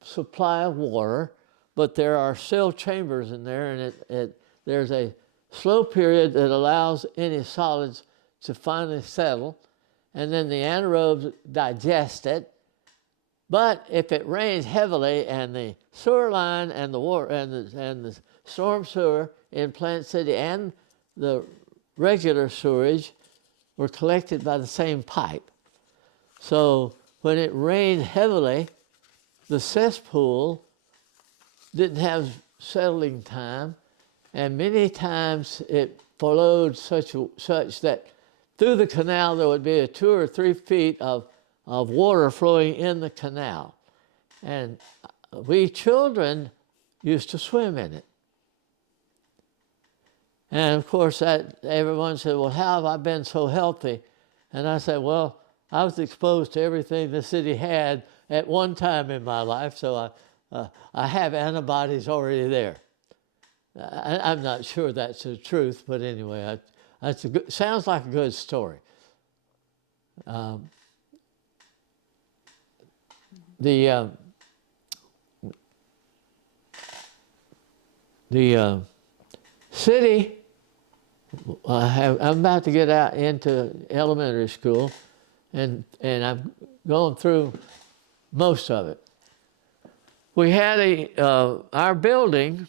supply of water, but there are still chambers in there, and there's a slow period that allows any solids to finally settle, and then the anaerobes digest it. But if it rains heavily and the sewer line and the water and the storm sewer in Plant City and the regular sewerage were collected by the same pipe, so when it rained heavily, the cesspool didn't have settling time, and many times it flowed such that through the canal there would be 2 or 3 feet of water flowing in the canal. And we children used to swim in it. And of course, everyone said, well, how have I been so healthy? And I said, well, I was exposed to everything the city had at one time in my life, so I have antibodies already there. I'm not sure that's the truth, but anyway, sounds like a good story. The city, I'm about to get out into elementary school, and I've gone through most of it. We had our building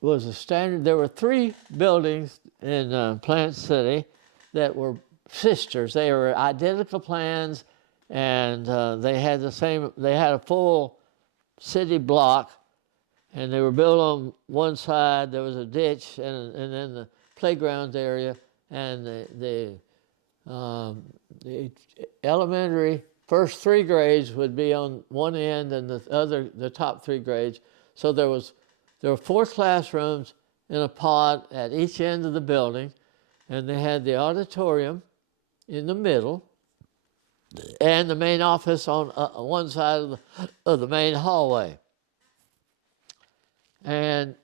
was a standard. There were 3 buildings in Plant City that were sisters. They were identical plans, and they had a full city block, and they were built on one side. There was a ditch, and then the playground area, and the elementary first 3 grades would be on one end, and the top 3 grades. So there were 4 classrooms in a pod at each end of the building, and they had the auditorium in the middle, and the main office on one side of the main hallway. And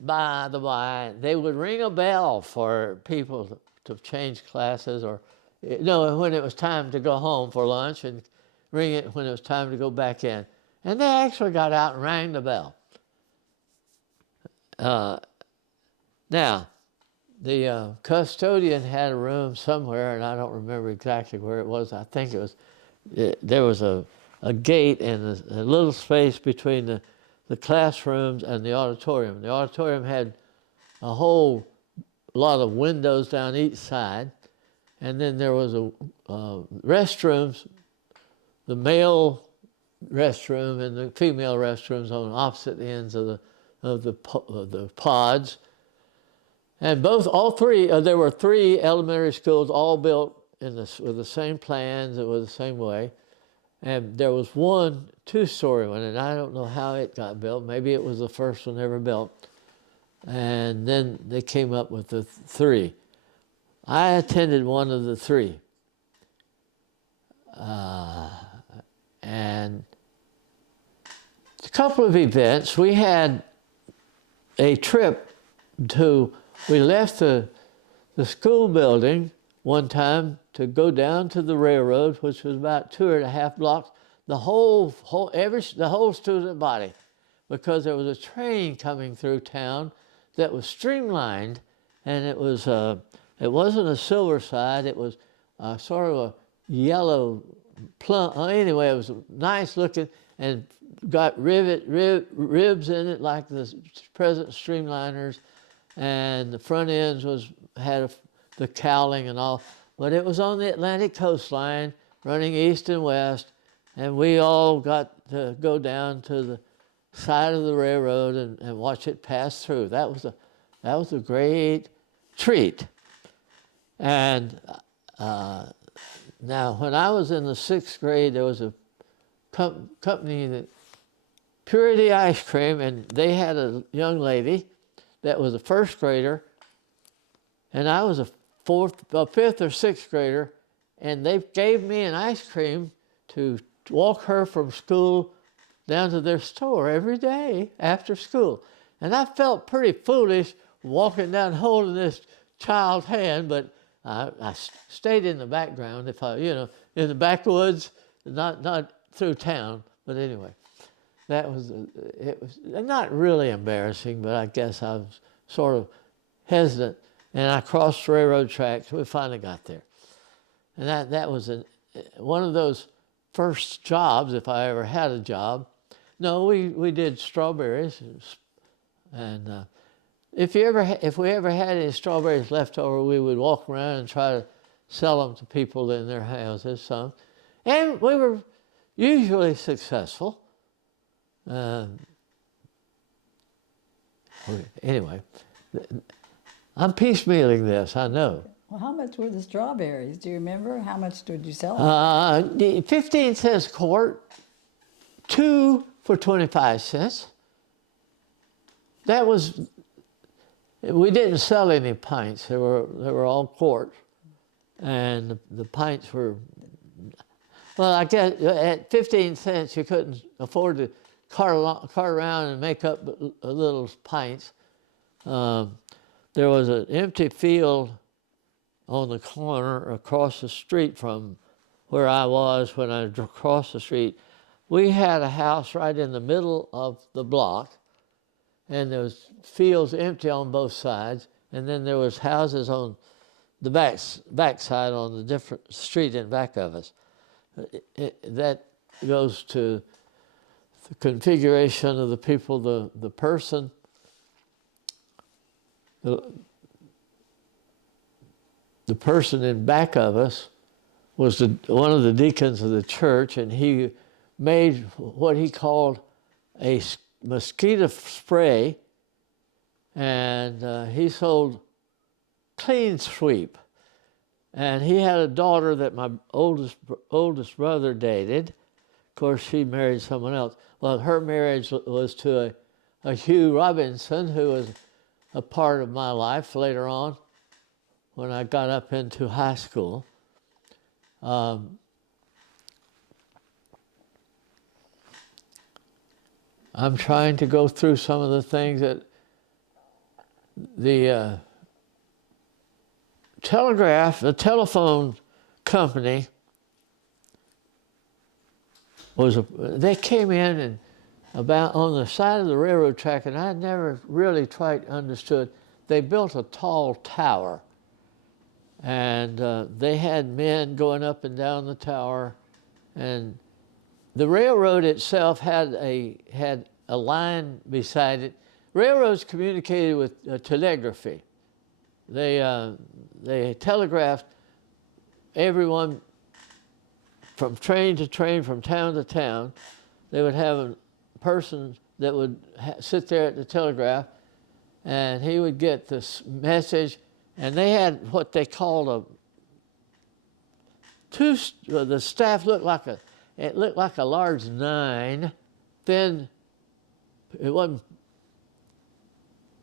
by the way, they would ring a bell for people to change classes, or when it was time to go home for lunch, and ring it when it was time to go back in. And they actually got out and rang the bell. Now, the custodian had a room somewhere, and I don't remember exactly where it was. I think there was a gate and a little space between the classrooms and the auditorium. The auditorium had a whole lot of windows down each side, and then there was restrooms, the male restroom and the female restrooms on opposite ends of the pods. And there were three elementary schools, all built with the same plans. It was the same way. And there was one two-story one, and I don't know how it got built. Maybe it was the first one ever built. And then they came up with the three. I attended one of the three. And a couple of events. We had a trip we left the school building one time to go down to the railroad, which was about 2.5 blocks, the whole student body, because there was a train coming through town that was streamlined, and it wasn't a silver side, it was sort of a yellow plum. Anyway, it was nice looking and got ribs in it like the present streamliners, and the front ends had the cowling and all, but it was on the Atlantic coastline running east and west, and we all got to go down to the side of the railroad and watch it pass through. That was a great treat. And now, when I was in the 6th grade, there was a company that Purity Ice Cream, and they had a young lady that was a 1st grader, and I was a 5th or 6th grader, and they gave me an ice cream to walk her from school down to their store every day after school. And I felt pretty foolish walking down holding this child's hand, but I stayed in the background, in the backwoods, not through town. But anyway, it was not really embarrassing, but I guess I was sort of hesitant. And I crossed railroad tracks. We finally got there, and that was one of those first jobs, if I ever had a job. No, we did strawberries, and if we ever had any strawberries left over, we would walk around and try to sell them to people in their houses. Some, and we were usually successful. Anyway, I'm piecemealing this, I know. Well, how much were the strawberries? Do you remember? How much did you sell them? 15 cents a quart, 2 for 25 cents. We didn't sell any pints. They were all quarts. And the pints were, well, I guess at 15 cents you couldn't afford to cart around and make up a little pints. There was an empty field on the corner across the street from where I was when I crossed the street. We had a house right in the middle of the block, and there was fields empty on both sides, and then there was houses on the back side on the different street in back of us. That goes to the configuration of the people, the person. The person in back of us was one of the deacons of the church, and he made what he called a mosquito spray, and he sold Clean Sweep. And he had a daughter that my oldest brother dated. Of course, she married someone else. Well, her marriage was to a Hugh Robinson, who was a part of my life later on when I got up into high school. I'm trying to go through some of the things that the telephone company they came in and about on the side of the railroad track, and I never really quite understood. they built a tall tower, and they had men going up and down the tower, and the railroad itself had a line beside it. Railroads communicated with telegraphy. They telegraphed everyone from train to train, from town to town. They would have a person that would sit there at the telegraph, and he would get this message, and they had what they called the staff looked like a large 9, thin. It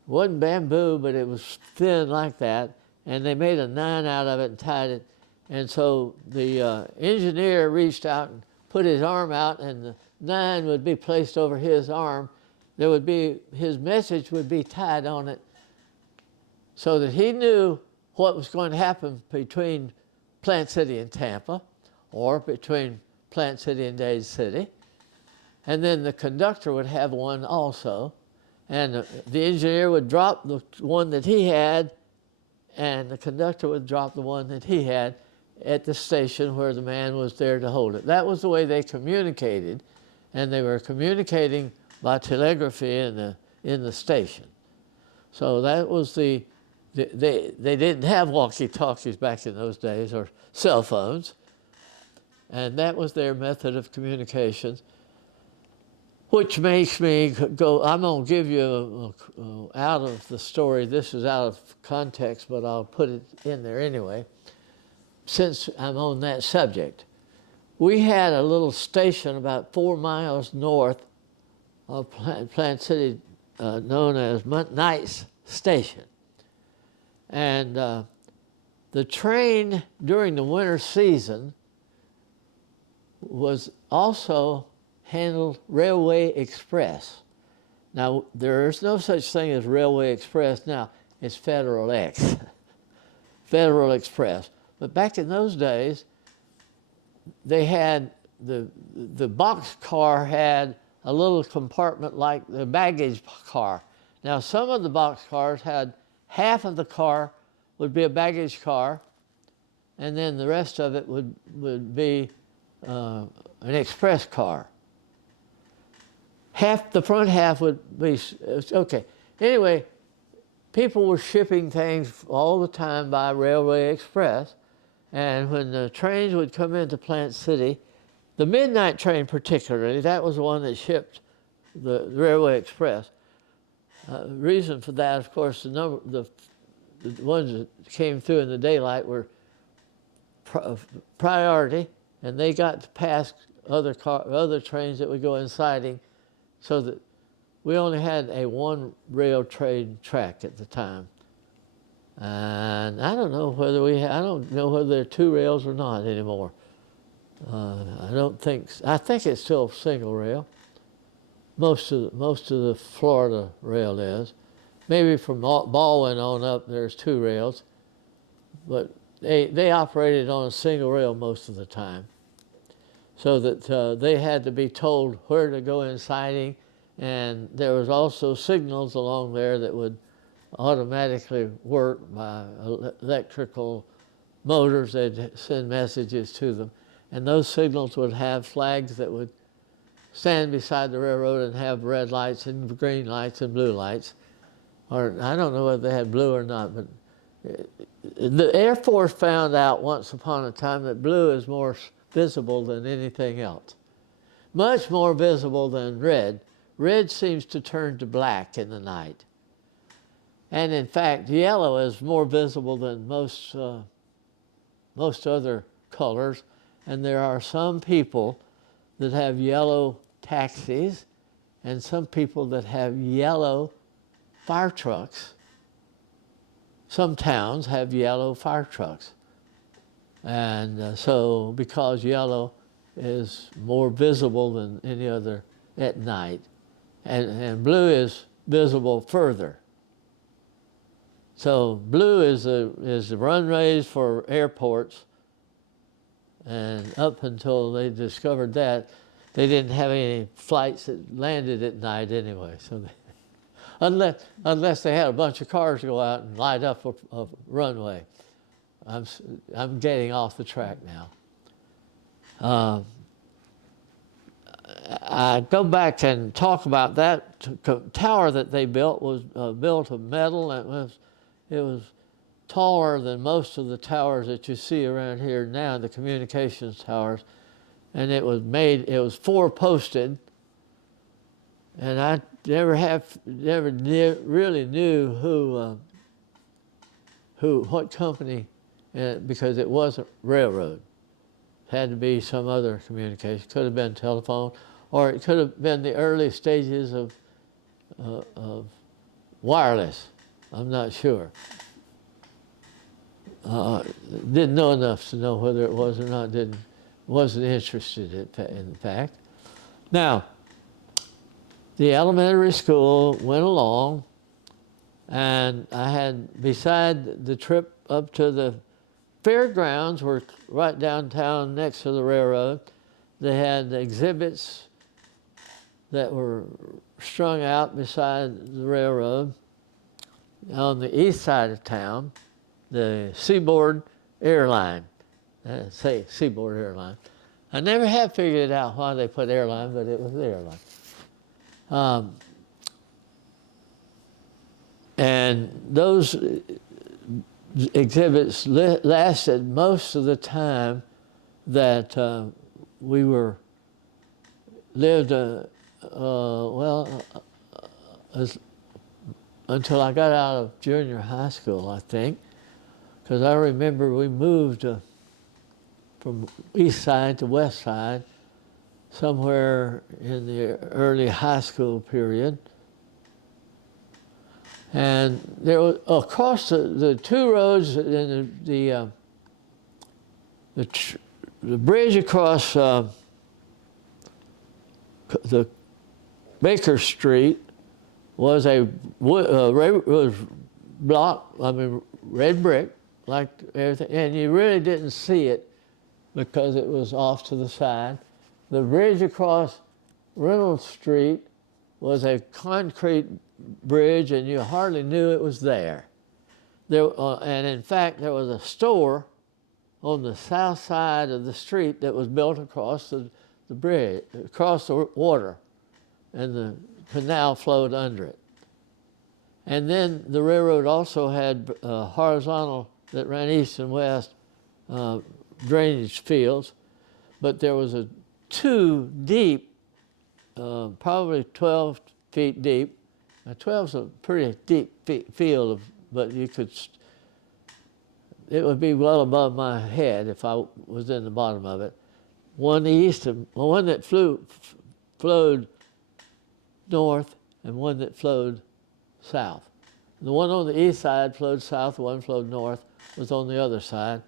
wasn't bamboo, but it was thin like that, and they made a 9 out of it and tied it. And so the engineer reached out and put his arm out, and the 9 would be placed over his arm. His message would be tied on it, so that he knew what was going to happen between Plant City and Tampa, or between Plant City and Dade City. And then the conductor would have one also, and the engineer would drop the one that he had, and the conductor would drop the one that he had at the station where the man was there to hold it. That was the way they communicated, and they were communicating by telegraphy in the station. So that was they didn't have walkie-talkies back in those days, or cell phones, and that was their method of communication. Which makes me go, I'm going to give you out of the story. This is out of context, but I'll put it in there anyway, since I'm on that subject. We had a little station about 4 miles north of Plant City known as Knight's Station. And the train during the winter season was also handled Railway Express. Now, there is no such thing as Railway Express now. It's Federal X, Federal Express. But back in those days, they had the box car had a little compartment like the baggage car. Now, some of the box cars had half of the car would be a baggage car, and then the rest of it would be an express car. The front half would be, okay. Anyway, people were shipping things all the time by Railway Express, and when the trains would come into Plant City, the midnight train particularly, that was the one that shipped the Railway Express. Reason for that, of course, the ones that came through in the daylight were priority, and they got to pass other trains that would go in siding, so that we only had a one rail train track at the time. And I don't know whether there are 2 rails or not anymore. I think it's still single rail. Most of the Florida rail is. Maybe from Baldwin on up there's 2 rails, but they operated on a single rail most of the time, so that they had to be told where to go in siding, and there was also signals along there that would automatically work by electrical motors. They'd send messages to them, and those signals would have flags that would stand beside the railroad and have red lights and green lights and blue lights. Or I don't know whether they had blue or not, but the Air Force found out once upon a time that blue is more visible than anything else. Much more visible than red. Red seems to turn to black in the night. And in fact, yellow is more visible than most other colors. And there are some people that have yellow taxis, and some people that have yellow fire trucks. Some towns have yellow fire trucks. And so because yellow is more visible than any other at night, and blue is visible further. So blue is the runways for airports, and up until they discovered that, they didn't have any flights that landed at night anyway. So unless they had a bunch of cars go out and light up a runway. I'm getting off the track now. I go back and talk about that tower that they built was built of metal, and it was taller than most of the towers that you see around here now, the communications towers, and it was four-posted, and I never really knew what company, because it wasn't railroad. It had to be some other communication. Could have been telephone, or it could have been the early stages of wireless. I'm not sure. Didn't know enough to know whether it was or not. Wasn't interested in the fact. Now, the elementary school went along, and I had, beside the trip up to the fairgrounds, were right downtown next to the railroad. They had exhibits that were strung out beside the railroad. On the east side of town, the Seaboard Airline, Seaboard Airline. I never have figured out why they put airline, but it was the airline. And those exhibits lasted most of the time that we lived until I got out of junior high school, I think, because I remember we moved from east side to west side somewhere in the early high school period. And there was, across the two roads, and the bridge across the Baker Street was red brick, like everything, and you really didn't see it because it was off to the side. The bridge across Reynolds Street was a concrete bridge, and you hardly knew it was there. And in fact, there was a store on the south side of the street that was built across the bridge, across the water, and the canal flowed under it. And then the railroad also had horizontal that ran east and west drainage fields, but there was two deep, probably 12 feet deep. Now 12's a pretty deep field, but it would be well above my head if I was in the bottom of it. One east, and one that flowed north, and one that flowed south. The one on the east side flowed south, the one flowed north, was on the other side.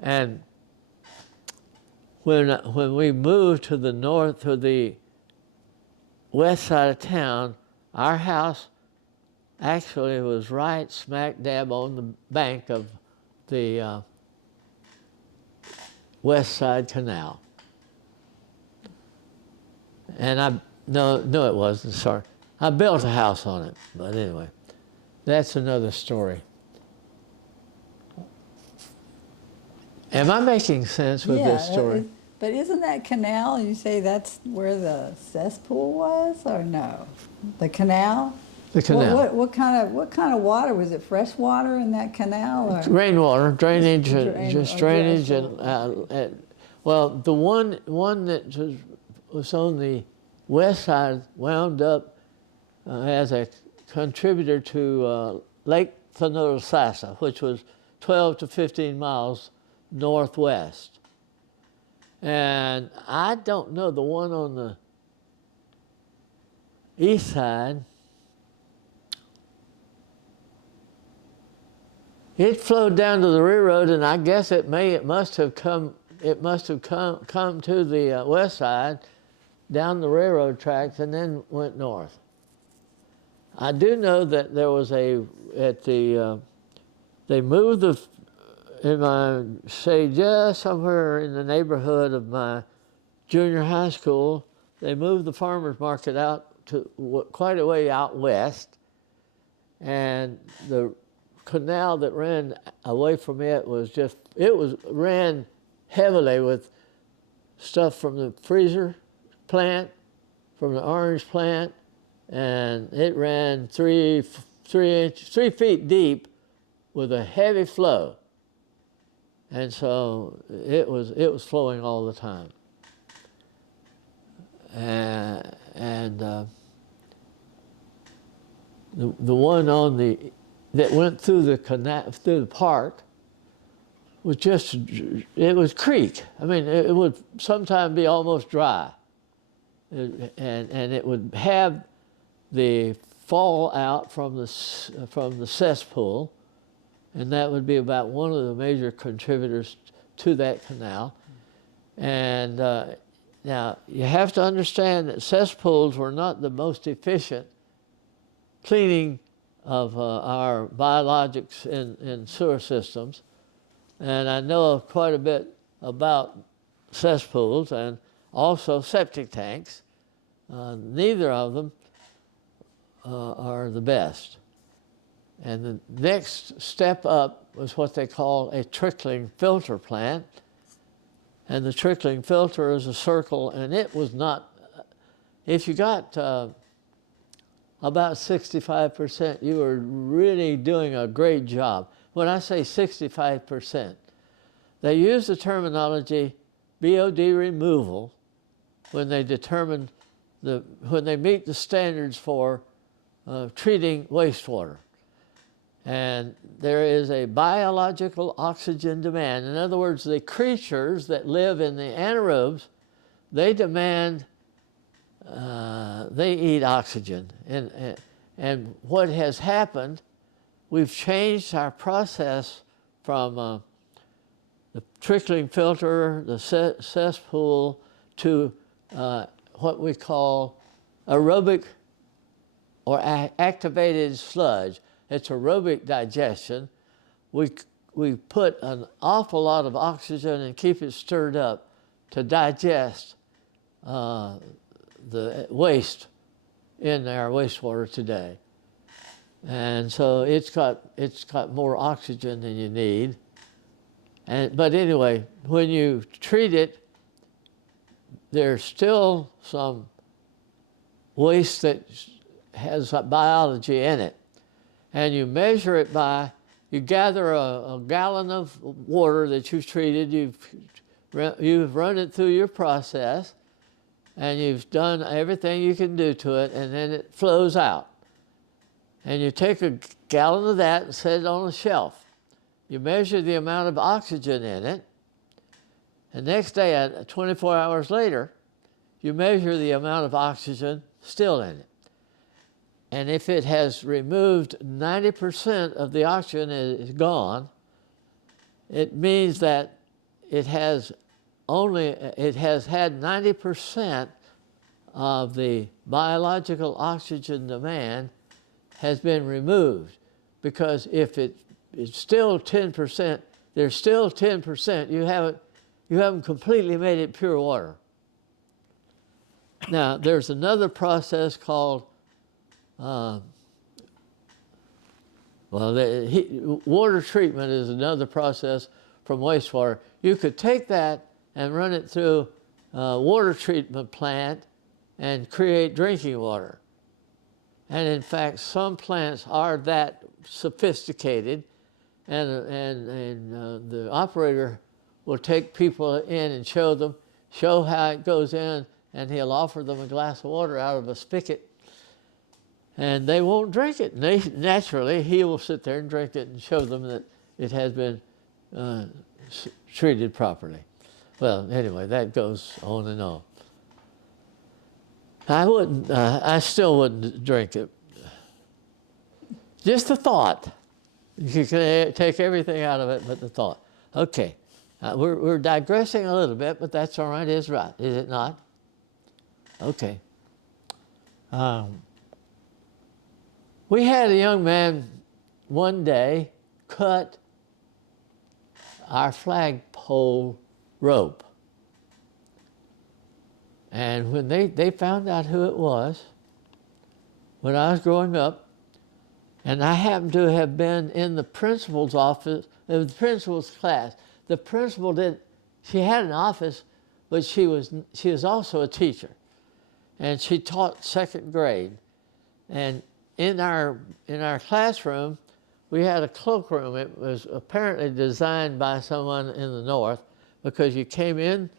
And when we moved to the north, to the west side of town, our house actually was right smack dab on the bank of the West Side Canal. And no, it wasn't, sorry. I built a house on it, but anyway, that's another story. Am I making sense with this story? But isn't that canal, you say that's where the cesspool was, or no? The canal? The canal. What kind of water? Was it fresh water in that canal? Or? Rainwater, drainage, just drainage. Well, the one that was on the west side wound up as a contributor to Lake Thanodosasa, which was 12 to 15 miles northwest. And I don't know, the one on the east side, it flowed down to the railroad, and I guess it must have come to the west side, down the railroad tracks, and then went north. I do know that there was they moved just somewhere in the neighborhood of my junior high school, they moved the farmer's market out to quite a way out west, and the canal that ran away from it ran heavily with stuff from the freezer plant, from the orange plant, and it ran 3 feet deep with a heavy flow. And so it was flowing all the time. The one that went through the canal, through the park, was it was creek. I mean, it would sometimes be almost dry. And it would have the fall out from the cesspool, and that would be about one of the major contributors to that canal. And now you have to understand that cesspools were not the most efficient cleaning of our biologics in sewer systems. And I know quite a bit about cesspools and also septic tanks. Neither of them are the best. And the next step up was what they call a trickling filter plant. And the trickling filter is a circle, and it was not, if you got about 65%, you were really doing a great job. When I say 65%, they use the terminology BOD removal when they when they meet the standards for treating wastewater. And there is a biological oxygen demand. In other words, the creatures that live in the anaerobes, they demand, they eat oxygen. And what has happened, we've changed our process from the trickling filter, the cesspool, to what we call aerobic or activated sludge. It's aerobic digestion. We put an awful lot of oxygen and keep it stirred up to digest the waste in our wastewater today. And so it's got more oxygen than you need. But anyway, when you treat it, there's still some waste that has biology in it. And you measure it by, you gather a gallon of water that you've treated, you've run it through your process, and you've done everything you can do to it, and then it flows out. And you take a gallon of that and set it on a shelf. You measure the amount of oxygen in it, and next day, 24 hours later, you measure the amount of oxygen still in it. And if it has removed 90% of the oxygen is gone, it means that it has had 90% of the biological oxygen demand has been removed. Because if it's still 10%, there's still 10%. You haven't completely made it pure water. Now, there's another process called water treatment is another process from wastewater. You could take that and run it through a water treatment plant and create drinking water. And in fact, some plants are that sophisticated, and the operator will take people in and show how it goes in, and he'll offer them a glass of water out of a spigot. And they won't drink it. Naturally, he will sit there and drink it and show them that it has been treated properly. Well, anyway, that goes on and on. I still wouldn't drink it. Just the thought. You can take everything out of it but the thought. Okay, we're digressing a little bit, but that's all right, it's right, is it not? Okay. We had a young man one day cut our flagpole rope. And when they found out who it was, when I was growing up, And I happened to have been in the principal's office, the principal's class. The principal she had an office, but she was also a teacher. And she taught second grade. And in our classroom, we had a cloakroom. It was apparently designed by someone in the North, because you came in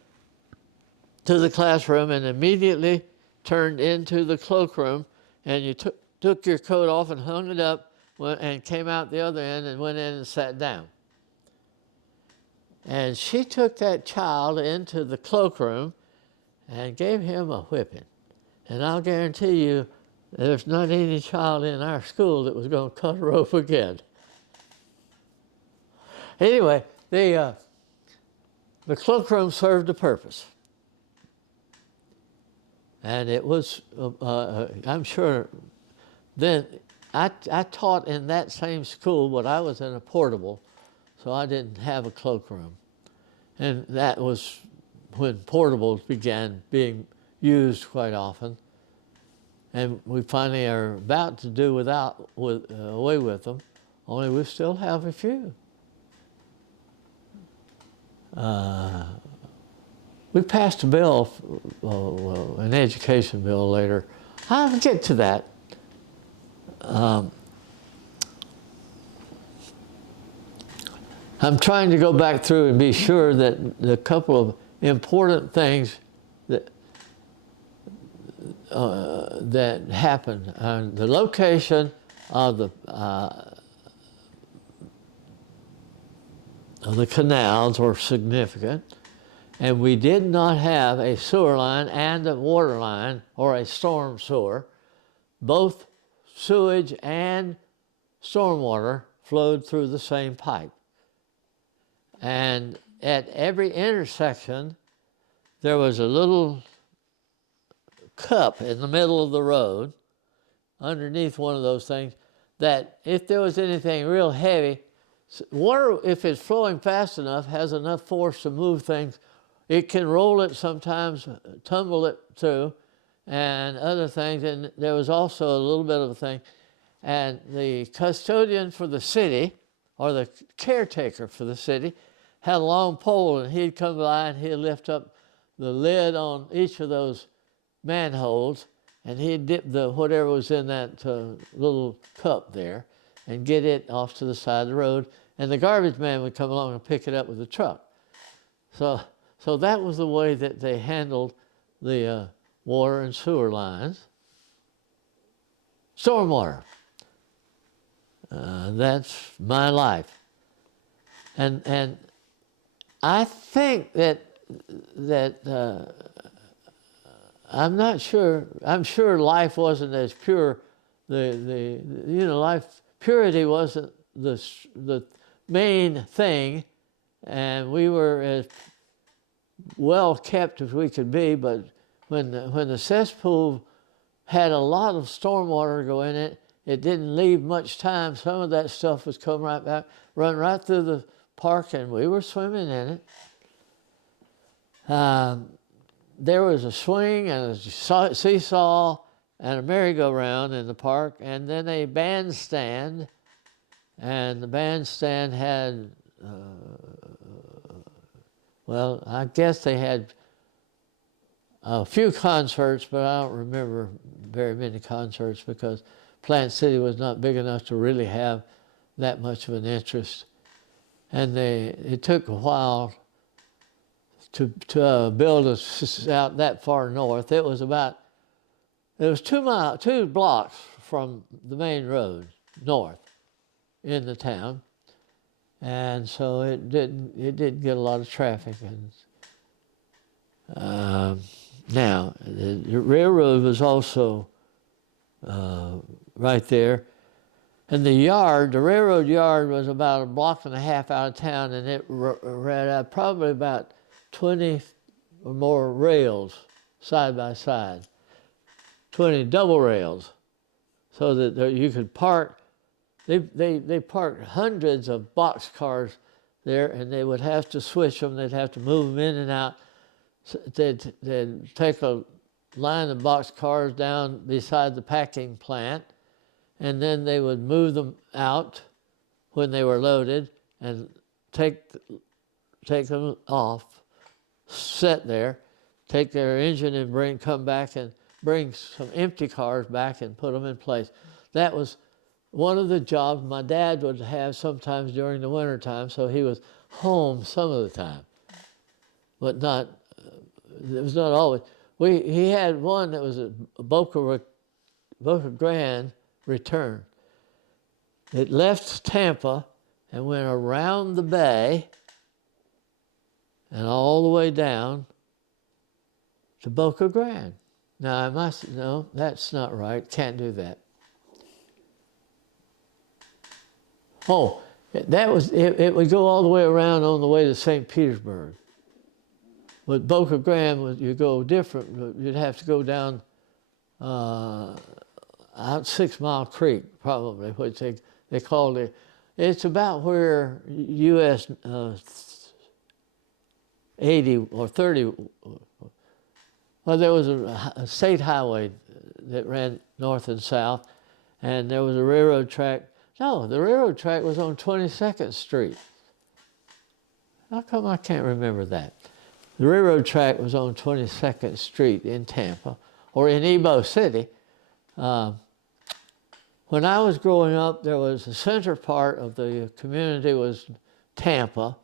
to the classroom and immediately turned into the cloakroom, and you took your coat off and hung it up and came out the other end and went in and sat down. And she took that child into the cloakroom and gave him a whipping. And I'll guarantee you there's not any child in our school that was going to cut a rope again. Anyway, the cloakroom served a purpose. And it was, I'm sure, then I taught in that same school, but I was in a portable, so I didn't have a cloakroom. And that was when portables began being used quite often. And we finally are about to do away with them, only we still have a few. We passed a bill, an education bill later. I'll get to that. I'm trying to go back through and be sure that the couple of important things that happened. The location of the canals were significant, and we did not have a sewer line and a water line or a storm sewer. Both sewage and stormwater flowed through the same pipe. And at every intersection, there was a little cup in the middle of the road, underneath one of those things, that if there was anything real heavy, water, if it's flowing fast enough, has enough force to move things. It can roll it sometimes, tumble it through, and other things. And there was also a little bit of a thing. And the custodian for the city, or the caretaker for the city, had a long pole, and he'd come by and he'd lift up the lid on each of those manholes, and he'd dip whatever was in that little cup there and get it off to the side of the road, and the garbage man would come along and pick it up with a truck. So that was the way that they handled the water and sewer lines. Stormwater. That's my life. And I think that I'm not sure. I'm sure life wasn't as pure. Life purity wasn't the main thing, and we were as well kept as we could be. But when the cesspool had a lot of stormwater go in it, it didn't leave much time. Some of that stuff was coming right back, run right through the park, and we were swimming in it. There was a swing and a seesaw and a merry-go-round in the park, and then a bandstand. And the bandstand had, I guess they had a few concerts, but I don't remember very many concerts because Plant City was not big enough to really have that much of an interest. And it took a while to build us out that far north. It was 2 blocks from the main road north in the town, and so it didn't get a lot of traffic. And now the railroad was also right there, and the railroad yard was about 1.5 blocks out of town, and it ran probably about 20 or more rails side by side, 20 double rails, so that you could park. They parked hundreds of boxcars there, and they would have to switch them. They'd have to move them in and out. So they'd take a line of boxcars down beside the packing plant, and then they would move them out when they were loaded and take them off, sit there, take their engine and come back and bring some empty cars back and put them in place. That was one of the jobs my dad would have sometimes during the wintertime, so he was home some of the time, but not, it was not always. He had one that was a Boca Grande return. It left Tampa and went around the bay and all the way down to Boca Grande. Now, no, that's not right. Can't do that. Oh, it would go all the way around on the way to St. Petersburg. But Boca Grande, you go different. You'd have to go down out 6 Mile Creek, probably, which they called it. It's about where US 80 or 30, well, there was a state highway that ran north and south, and there was a railroad track. No, the railroad track was on 22nd Street. How come I can't remember that? The railroad track was on 22nd Street in Tampa, or in Ebo City. When I was growing up, there was the center part of the community was Tampa,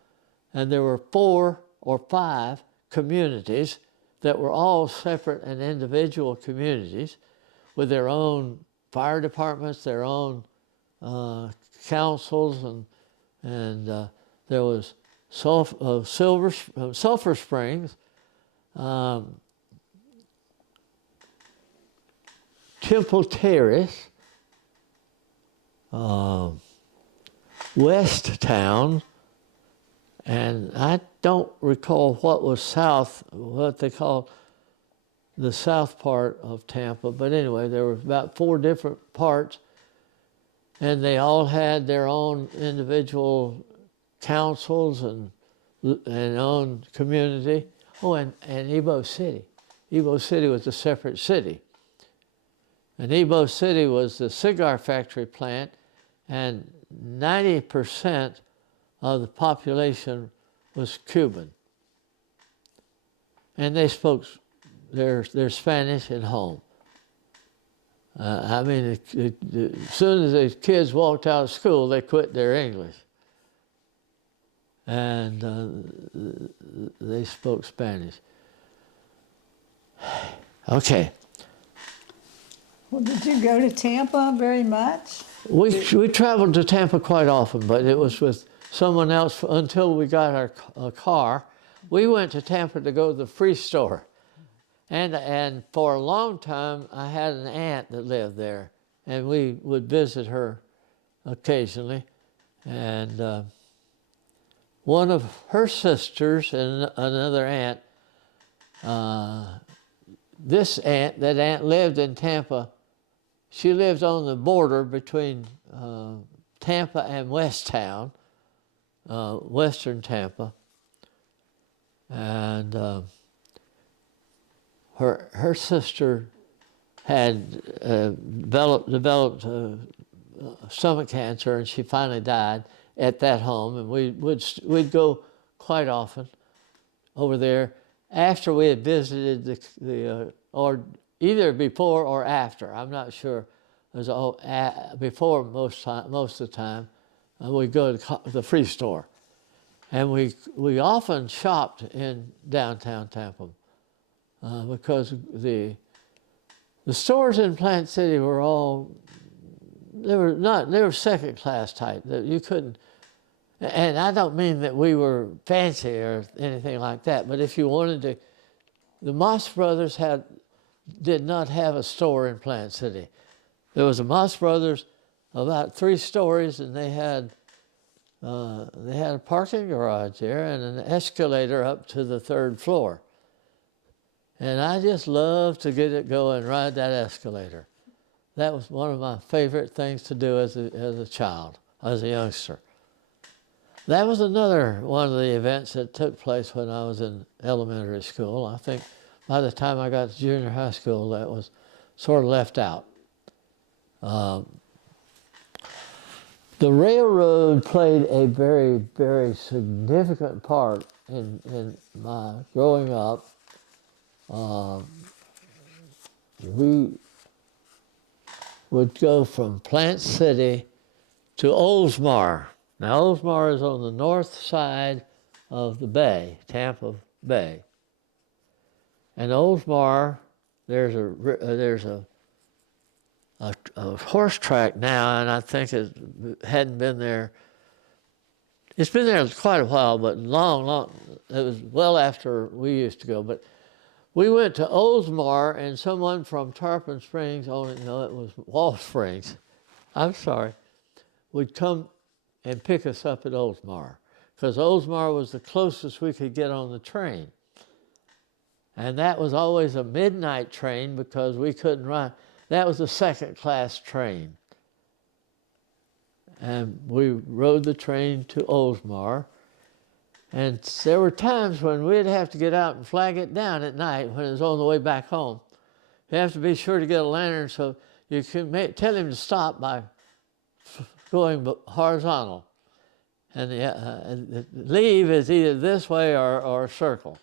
and there were 4 or 5 communities that were all separate and individual communities with their own fire departments, their own councils, and there was Sulphur Springs, Temple Terrace, West Town, and I don't recall what they called the south part of Tampa, but anyway, there were about 4 different parts, and they all had their own individual councils and own community. Oh, and Ebo City. Ebo City was a separate city. And Ebo City was the cigar factory plant, and 90% of the population was Cuban. And they spoke their Spanish at home. I mean, as soon as the kids walked out of school, they quit their English. And they spoke Spanish. Okay. Well, did you go to Tampa very much? We traveled to Tampa quite often, but it was with someone else until we got our car. We went to Tampa to go to the free store. And for a long time, I had an aunt that lived there, and we would visit her occasionally. And one of her sisters and another aunt, that aunt lived in Tampa. She lived on the border between Tampa and Westtown, western Tampa. And her sister had developed stomach cancer, and she finally died at that home. And we'd go quite often over there after we had visited or either before or after. I'm not sure. It was all before most of the time. We'd go to the free store, and we often shopped in downtown Tampa. Because the stores in Plant City were all, they were second class type, that you couldn't, and I don't mean that we were fancy or anything like that, but if you wanted to, the Moss Brothers did not have a store in Plant City. There was a Moss Brothers about 3 stories, and they had a parking garage there and an escalator up to the 3rd floor. And I just loved to get it going, ride that escalator. That was one of my favorite things to do as a child, as a youngster. That was another one of the events that took place when I was in elementary school. I think by the time I got to junior high school, that was sort of left out. The railroad played a very, very significant part in my growing up. We would go from Plant City to Oldsmar. Now, Oldsmar is on the north side of the bay, Tampa Bay. And Oldsmar, there's a horse track now, and I think it hadn't been there. It's been there quite a while, but long, it was well after we used to go. But we went to Oldsmar, and someone from Tarpon Springs, no, it was Wall Springs, I'm sorry, would come and pick us up at Oldsmar, because Oldsmar was the closest we could get on the train. And that was always a midnight train because we couldn't ride. That was a second-class train. And we rode the train to Oldsmar. And there were times when we'd have to get out and flag it down at night when it was on the way back home. You have to be sure to get a lantern so you can tell him to stop by going horizontal. And the leave is either this way or a circle.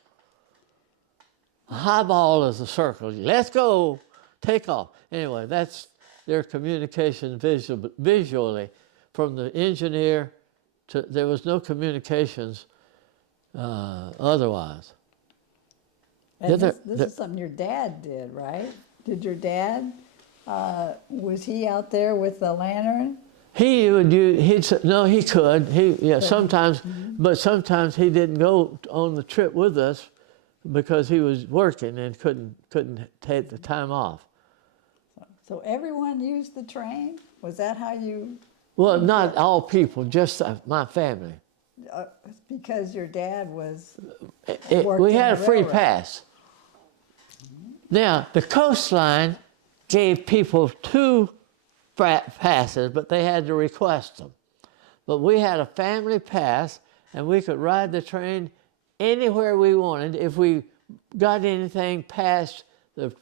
A high ball is a circle. Let's go, take off. Anyway, that's their communication visually from the engineer to, there was no communications otherwise. And this is something your dad did, right? Did your dad, was he out there with the lantern? He could. Sometimes, but sometimes he didn't go on the trip with us because he was working and couldn't take the time off. So everyone used the train? Was that how you? Well, not all people, just my family. Because your dad was. We had a free pass. Now, the coastline gave people 2 passes, but they had to request them. But we had a family pass, and we could ride the train anywhere we wanted. If we got anything past the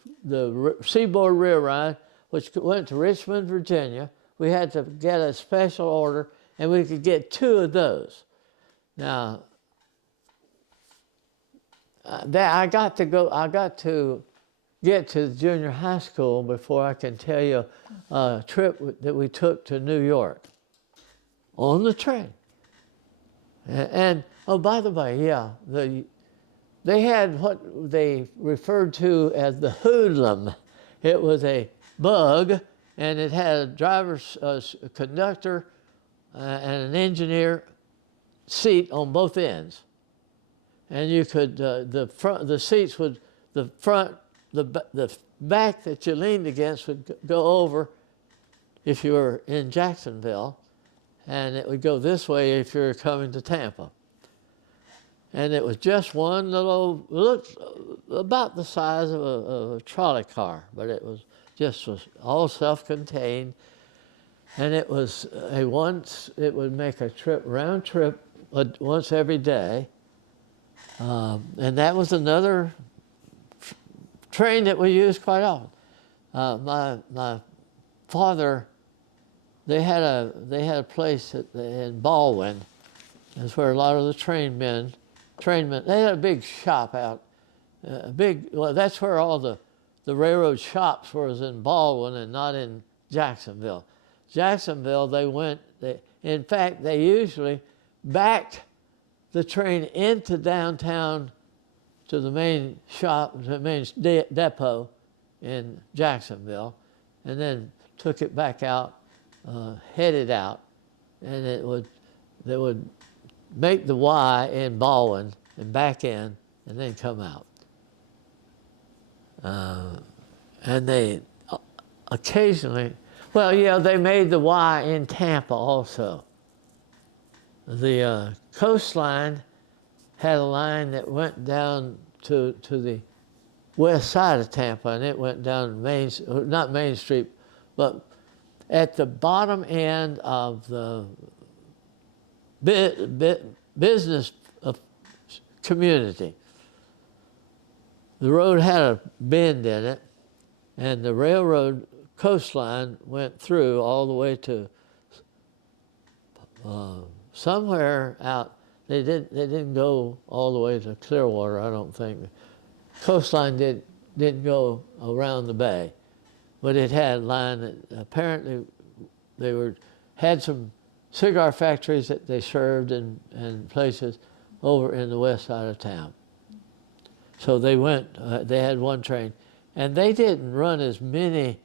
Seaboard Railroad, which went to Richmond, Virginia, we had to get a special order, and we could get 2 of those. Now, I got to get to the junior high school before I can tell you a trip that we took to New York on the train. And oh, by the way, yeah, they had what they referred to as the hoodlum. It was a bug, and it had a driver's conductor and an engineer seat on both ends. And you could the seats would the back that you leaned against would go over if you were in Jacksonville, and it would go this way if you were coming to Tampa. And it was just one little, looked about the size of a trolley car, but it was all self-contained. And it was it would make a round trip once every day. And that was another train that we used quite often. My father, they had a place in Baldwin. That's where a lot of the trainmen. They had a big shop out. That's where all the railroad shops was in Baldwin and not in Jacksonville. Jacksonville, in fact, they usually backed the train into downtown to the main shop, the main depot in Jacksonville, and then took it back out, headed out, and they would make the Y in Baldwin and back in, and then come out. And they occasionally, they made the Y in Tampa also. The coastline had a line that went down to the west side of Tampa, and it went down not Main Street, but at the bottom end of the business community. The road had a bend in it, and the railroad coastline went through all the way to somewhere out. They didn't go all the way to Clearwater, I don't think. The coastline didn't go around the bay, but it had a line that apparently they had some cigar factories that they served in places over in the west side of town. So they went, they had one train, and they didn't run as many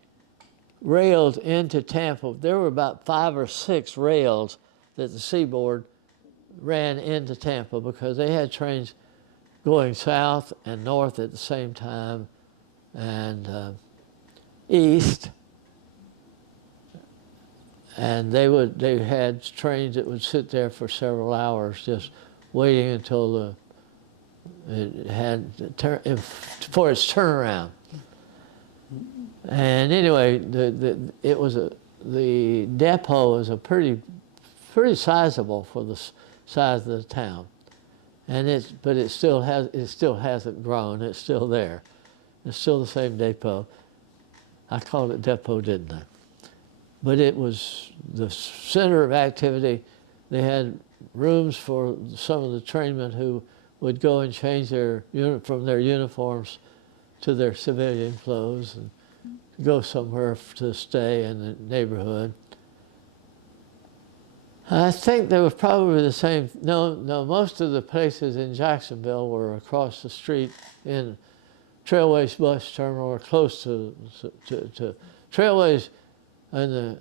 rails into Tampa. There were about 5 or 6 rails that the Seaboard ran into Tampa because they had trains going south and north at the same time, and east. And they had trains that would sit there for several hours just waiting until it had for its turnaround. And anyway, the depot was a pretty sizable for the size of the town, and but it still hasn't grown. It's still there. It's still the same depot. I called it depot, didn't I? But it was the center of activity. They had rooms for some of the trainmen who would go and change from their uniforms to their civilian clothes and go somewhere to stay in the neighborhood. I think they were probably the same. No, most of the places in Jacksonville were across the street in Trailways bus terminal or close to Trailways, and the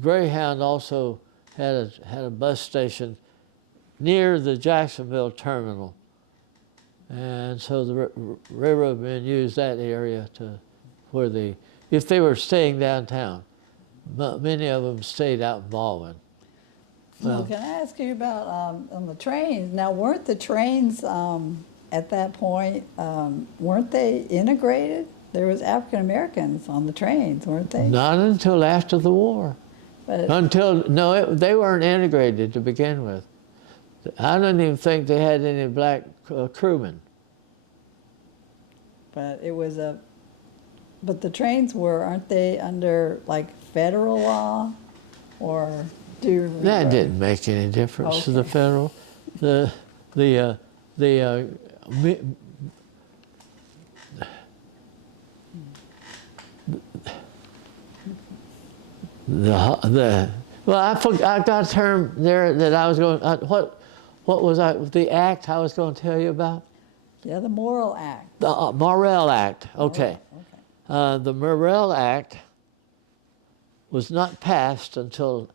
Greyhound also had a bus station near the Jacksonville terminal. And so the railroad men used that area if they were staying downtown. Many of them stayed out in Baldwin. Well, can I ask you about on the trains? Now, weren't the trains at that point, weren't they integrated? There was African Americans on the trains, weren't they? Not until after the war. But They weren't integrated to begin with. I don't even think they had any black crewmen. But but the trains aren't they under like federal law, or do you remember? That didn't make any difference to the federal. I got a term there that I was going. What was the act I was going to tell you about? Yeah, the Morel Act. The Morel Act. Okay. Okay. The Morel Act was not passed until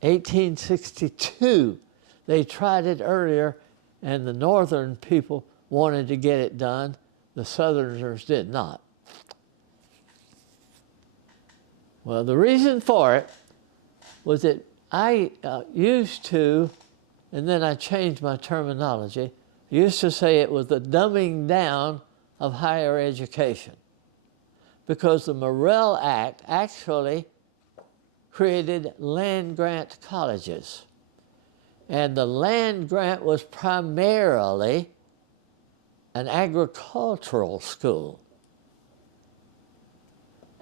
1862. They tried it earlier, and the northern people wanted to get it done. The southerners did not. Well, the reason for it was that I used to, and then I changed my terminology, I used to say it was the dumbing down of higher education, because the Morel Act actually created land-grant colleges. And the land grant was primarily an agricultural school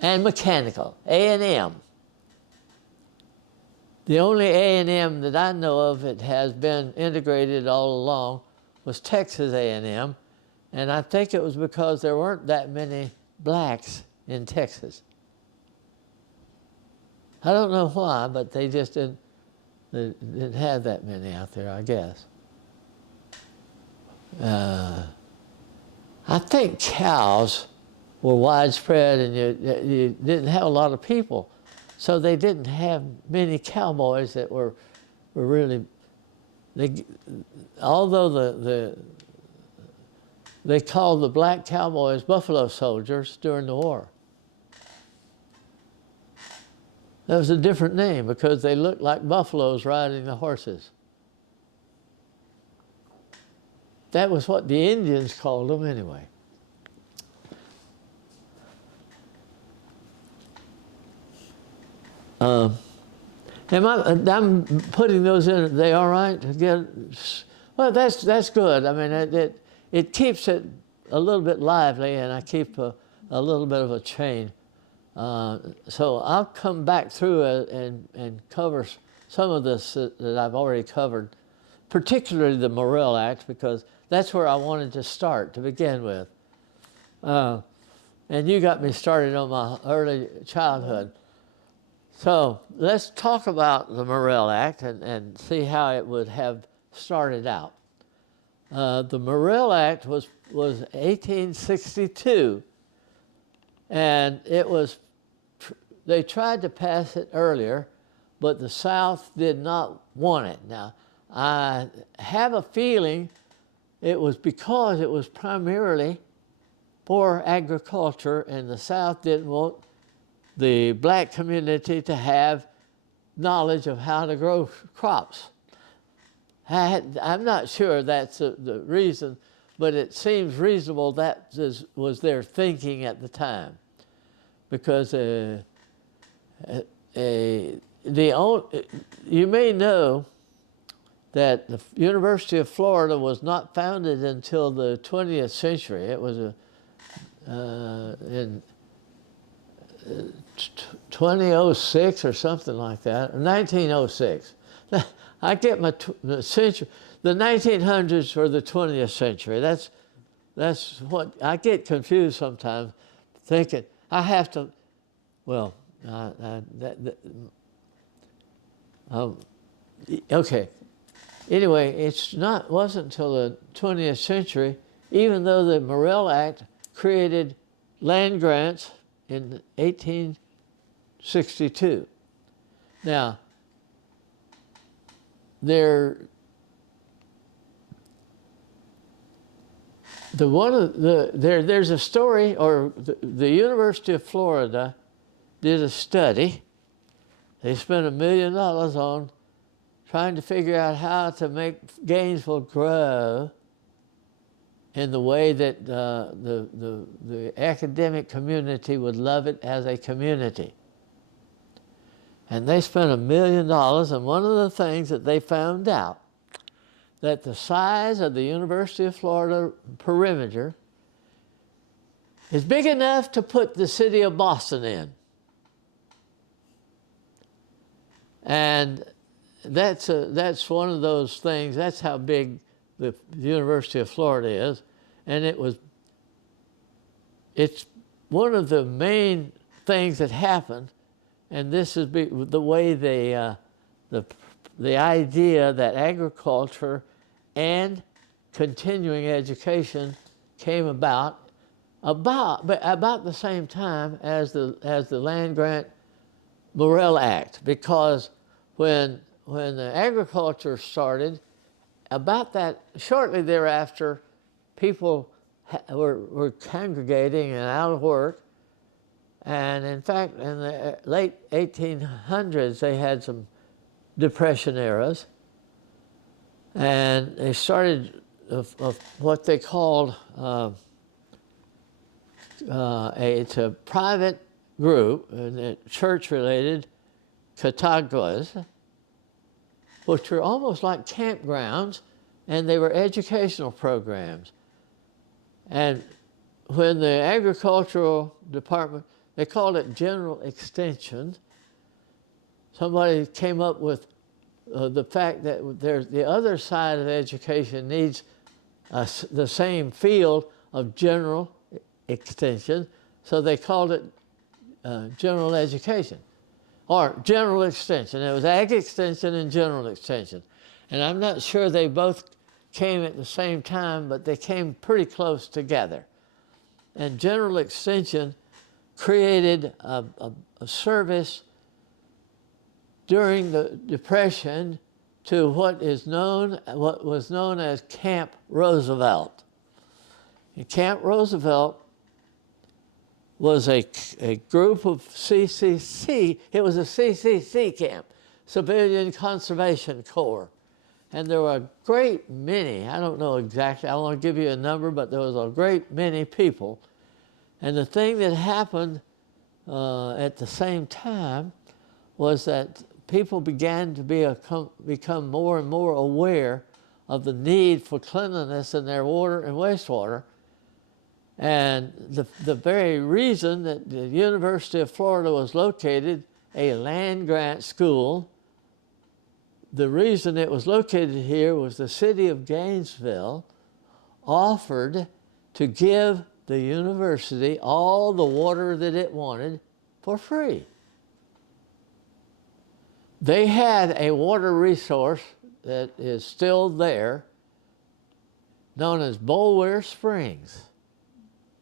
and mechanical, A&M. The only A&M that I know of that has been integrated all along was Texas A&M, and I think it was because there weren't that many blacks in Texas. I don't know why, but they just didn't have that many out there, I guess. I think cows were widespread, and you didn't have a lot of people. So they didn't have many cowboys that were really, although they called the black cowboys buffalo soldiers during the war. That was a different name because they looked like buffaloes riding the horses. That was what the Indians called them anyway. I'm putting those in. Are they all right? Well, that's good. I mean, it keeps it a little bit lively, and I keep a little bit of a chain. So I'll come back through and cover some of this that I've already covered, particularly the Morel Act, because that's where I wanted to start to begin with. And you got me started on my early childhood. So let's talk about the Morel Act and see how it would have started out. The Morel Act was 1862, and they tried to pass it earlier, but the South did not want it. Now, I have a feeling it was because it was primarily for agriculture, and the South didn't want the black community to have knowledge of how to grow crops. I'm not sure that's the reason, but it seems reasonable that was their thinking at the time, because you may know that the University of Florida was not founded until the 20th century. It was in 2006 or something like that, or 1906. I get my century. The 1900s or the 20th century. That's what I get confused sometimes, thinking I have to. Well, okay. Anyway, wasn't until the 20th century, even though the Morel Act created land grants in 1862. Now, there's a story, or the University of Florida did a study. They spent $1 million on trying to figure out how to make Gainesville grow in the way that the academic community would love it as a community. And they spent $1 million, and one of the things that they found out, that the size of the University of Florida perimeter is big enough to put the city of Boston in. And that's one of those things, that's how big the University of Florida is. And it's one of the main things that happened. And this is the way the idea that agriculture and continuing education came about the same time as the land grant Morel Act, because when the agriculture started, about that shortly thereafter, people were congregating and out of work. And in fact, in the late 1800s, they had some depression eras, and they started of what they called it's a private group, church-related cataguas, which were almost like campgrounds, and they were educational programs. And when the agricultural department, they called it general extension, somebody came up with the fact that the other side of education needs the same field of general extension, so they called it general education, or general extension. It was ag extension and general extension. And I'm not sure they both came at the same time, but they came pretty close together. And general extension created a service during the Depression to what was known as Camp Roosevelt. And Camp Roosevelt was a group of CCC. It was a CCC camp, Civilian Conservation Corps. And there were a great many, I don't know exactly, I won't give you a number, but there was a great many people. And the thing that happened at the same time was that people began to become more and more aware of the need for cleanliness in their water and wastewater. And the very reason that the University of Florida was located, a land grant school, the reason it was located here was the city of Gainesville offered to give the university all the water that it wanted for free. They had a water resource that is still there, known as Boulware Springs.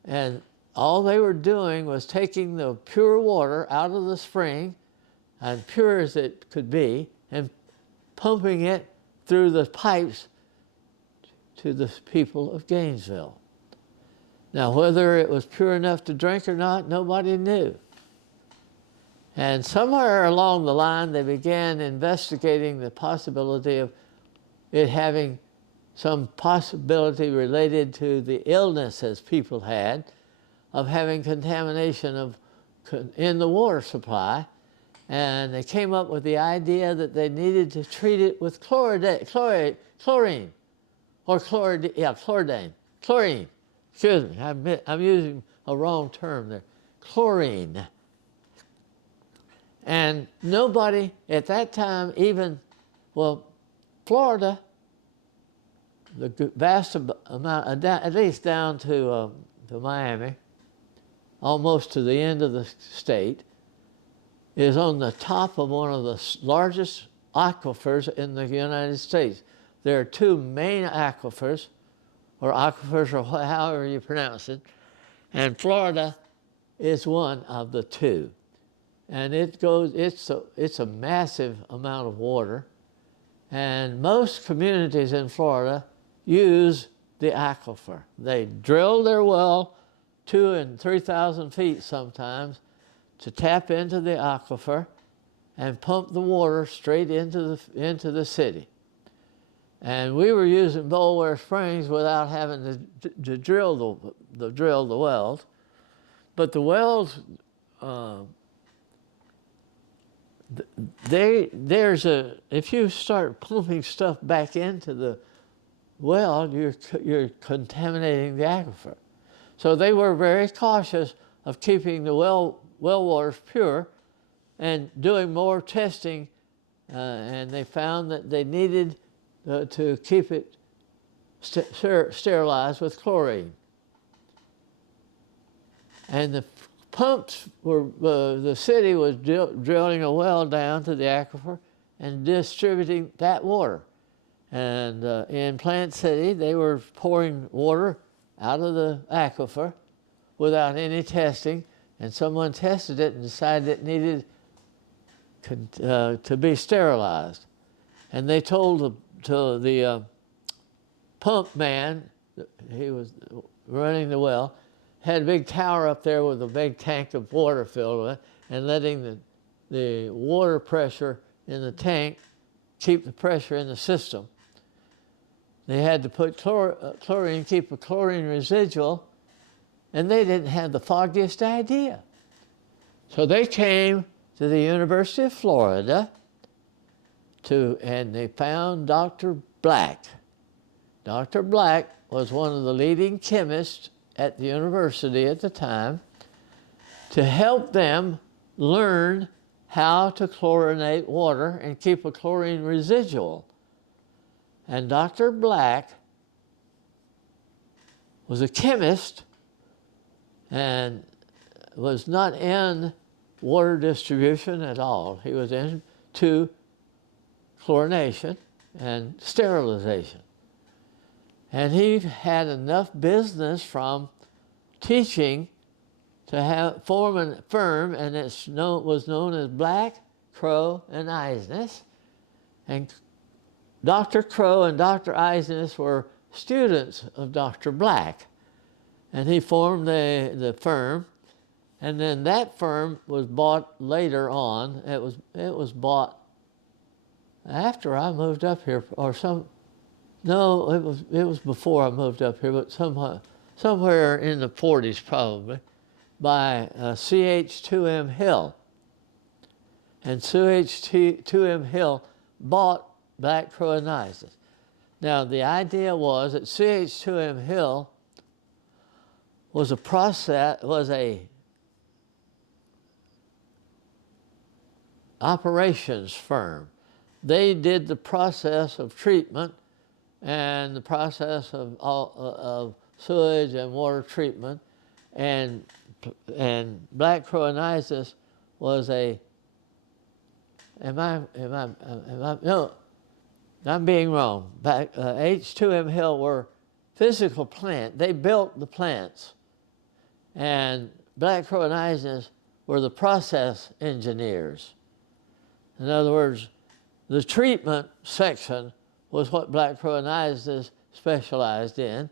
And all they were doing was taking the pure water out of the spring, as pure as it could be, and pumping it through the pipes to the people of Gainesville. Now, whether it was pure enough to drink or not, nobody knew. And somewhere along the line, they began investigating the possibility of it having some possibility related to the illnesses people had of having contamination in the water supply. And they came up with the idea that they needed to treat it with chlorine, or chlorine. Excuse me, I'm using a wrong term there. Chlorine. And nobody at that time even, well, Florida, the vast amount, at least down to Miami, almost to the end of the state, is on the top of one of the largest aquifers in the United States. There are two main aquifers, or however you pronounce it, and Florida is one of the two. And it's a massive amount of water, and most communities in Florida use the aquifer. They drill their well 2,000 and 3,000 feet sometimes to tap into the aquifer and pump the water straight into the city. And we were using Boulware Springs without having to drill the wells, but the wells. If you start pumping stuff back into the well, you're contaminating the aquifer. So they were very cautious of keeping the well waters pure and doing more testing, and they found that they needed to keep it sterilized with chlorine. And the pumps were, the city was drilling a well down to the aquifer and distributing that water. And in Plant City, they were pouring water out of the aquifer without any testing, and someone tested it and decided it needed to be sterilized. And they told the pump man, he was running the well, had a big tower up there with a big tank of water filled with it, and letting the water pressure in the tank keep the pressure in the system. They had to put chlorine, keep a chlorine residual, and they didn't have the foggiest idea. So they came to the University of Florida and they found Dr. Black. Dr. Black was one of the leading chemists at the university at the time to help them learn how to chlorinate water and keep a chlorine residual. And Dr. Black was a chemist and was not in water distribution at all. He was into chlorination and sterilization. And he had enough business from teaching to form a firm, and it was known as Black, Crow, and Eisness. And Dr. Crow and Dr. Eisness were students of Dr. Black. And he formed the firm, and then that firm was bought later on. It was bought after I moved up here, no, it was before I moved up here, but somewhere in the 40s probably, by CH2M Hill. And CH2M Hill bought Black, Crow, and Eisness. Now the idea was that CH2M Hill was a operations firm. they did the process of treatment and the process of sewage and water treatment, and black Crow-Anisis was a. No, I'm being wrong. H2M Hill were physical plant. They built the plants, and black Crow-Anisis were the process engineers. In other words, the treatment section was what black Crow-Anisis specialized in,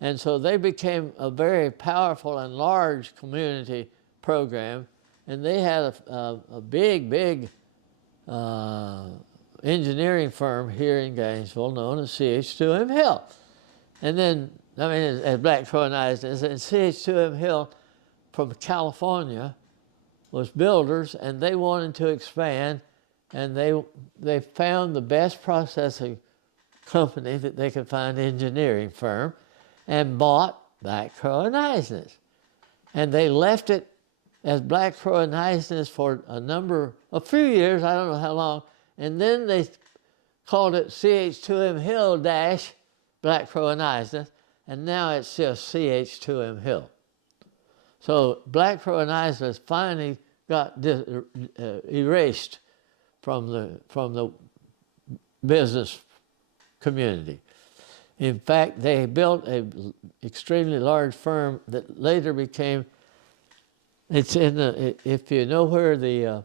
and so they became a very powerful and large community program, and they had a big engineering firm here in Gainesville known as CH2M Hill. And then, as black Crow-Anisis, and CH2M Hill from California was builders, and they wanted to expand, and they found the best processing company that they could find, engineering firm, and bought black Crow-Anisis. And they left it as black Crow-Anisis for a few years, I don't know how long, and then they called it CH2M Hill dash black Crow-Anisis, and now it's just CH2M Hill. So black Crow-Anisis finally got erased from the business community. In fact, they built an extremely large firm that later became. It's in the. If you know where the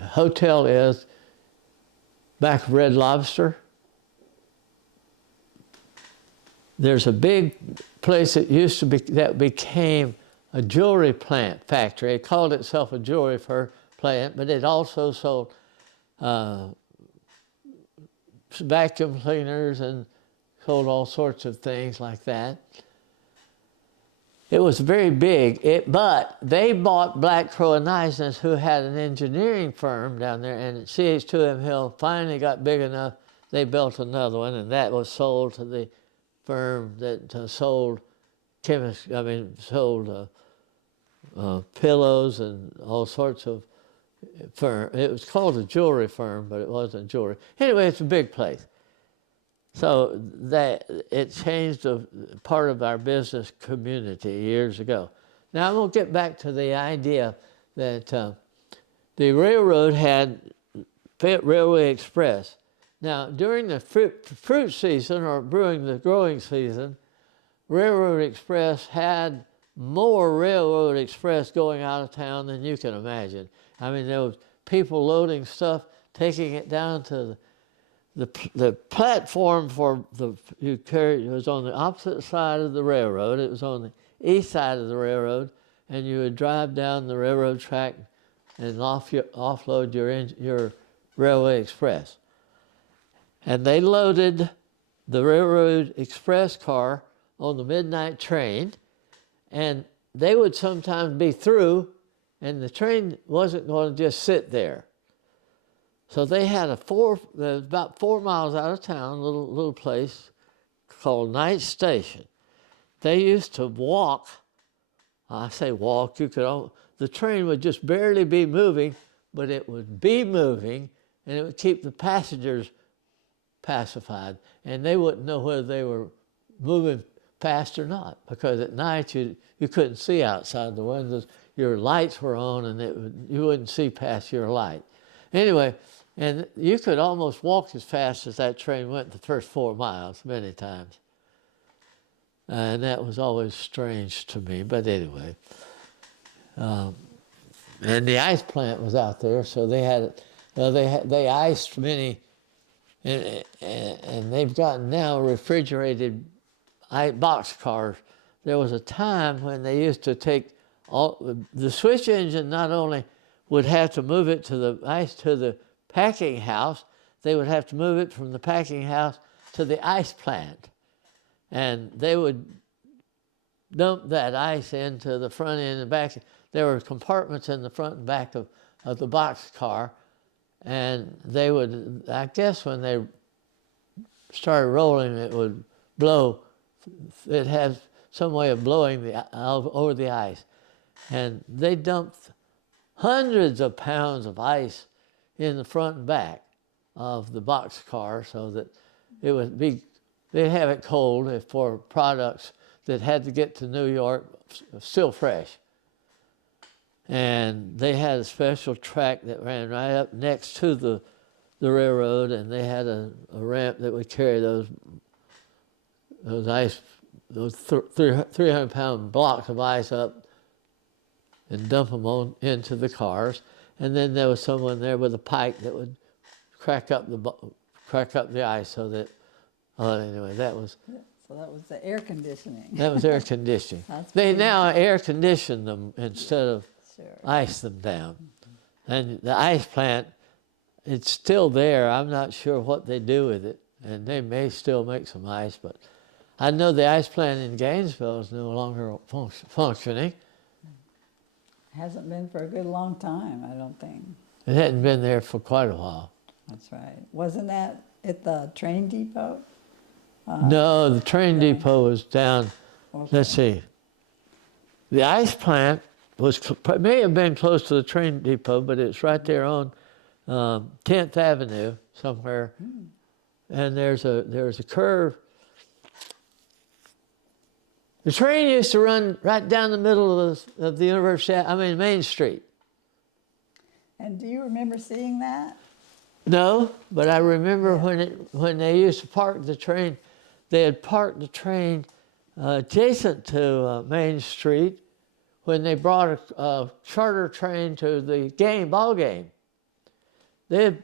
hotel is, back of Red Lobster. There's a big place that used to be, that became a jewelry plant factory. It called itself a jewelry plant, but it also sold vacuum cleaners and sold all sorts of things like that. It was very big, but they bought black Crow-Anisis, who had an engineering firm down there, and CH2M Hill finally got big enough, they built another one, and that was sold to the firm that sold pillows and all sorts of firm. It was called a jewelry firm, but it wasn't jewelry. Anyway, it's a big place. So that it changed a part of our business community years ago. Now I'm going to get back to the idea that the railroad had Railway Express. Now during the fruit season, or during the growing season, Railroad Express had more Railroad Express going out of town than you can imagine. I mean, there was people loading stuff, taking it down to the platform for you carry. It was on the opposite side of the railroad. It was on the east side of the railroad, and you would drive down the railroad track and offload your Railway Express. And they loaded the Railroad Express car on the midnight train, and they would sometimes be through, and the train wasn't going to just sit there. So they had about 4 miles out of town, a little place called Night Station. They used to walk. I say walk. The train would just barely be moving, but it would be moving, and it would keep the passengers pacified, and they wouldn't know whether they were moving fast or not, because at night you couldn't see outside the windows. Your lights were on, and you wouldn't see past your light. Anyway, and you could almost walk as fast as that train went the first 4 miles many times. And that was always strange to me, but anyway. And the ice plant was out there, so they iced many, and they've gotten now refrigerated box cars. There was a time when they used to take the switch engine. Not only would have to move it to the packing house, they would have to move it from the packing house to the ice plant. And they would dump that ice into the front end and back. There were compartments in the front and back of the box car. And they would, I guess when they started rolling, it would blow. It had some way of blowing over the ice. and they dumped hundreds of pounds of ice in the front and back of the boxcar so that it would be, they'd have it cold for products that had to get to New York still fresh. And they had a special track that ran right up next to the railroad, and they had a ramp that would carry those 300-pound blocks of ice up and dump them into the cars. And then there was someone there with a pipe that would crack up the ice so that, anyway, that was... So that was the air conditioning. That was air conditioning. They pretty now air condition them instead of ice them down. And the ice plant, it's still there. I'm not sure what they do with it. And they may still make some ice, but I know the ice plant in Gainesville is no longer functioning. Hasn't been for a good long time, I don't think. It hadn't been there for quite a while. That's right. Wasn't that at the train depot? No, the train depot was down. Okay. Let's see. The ice plant may have been close to the train depot, but it's right there on 10th Avenue somewhere. And there's a curve. The train used to run right down the middle of the Main Street. And do you remember seeing that? No, but I remember when they used to park the train, they had parked the train adjacent to Main Street when they brought a charter train to the ball game. There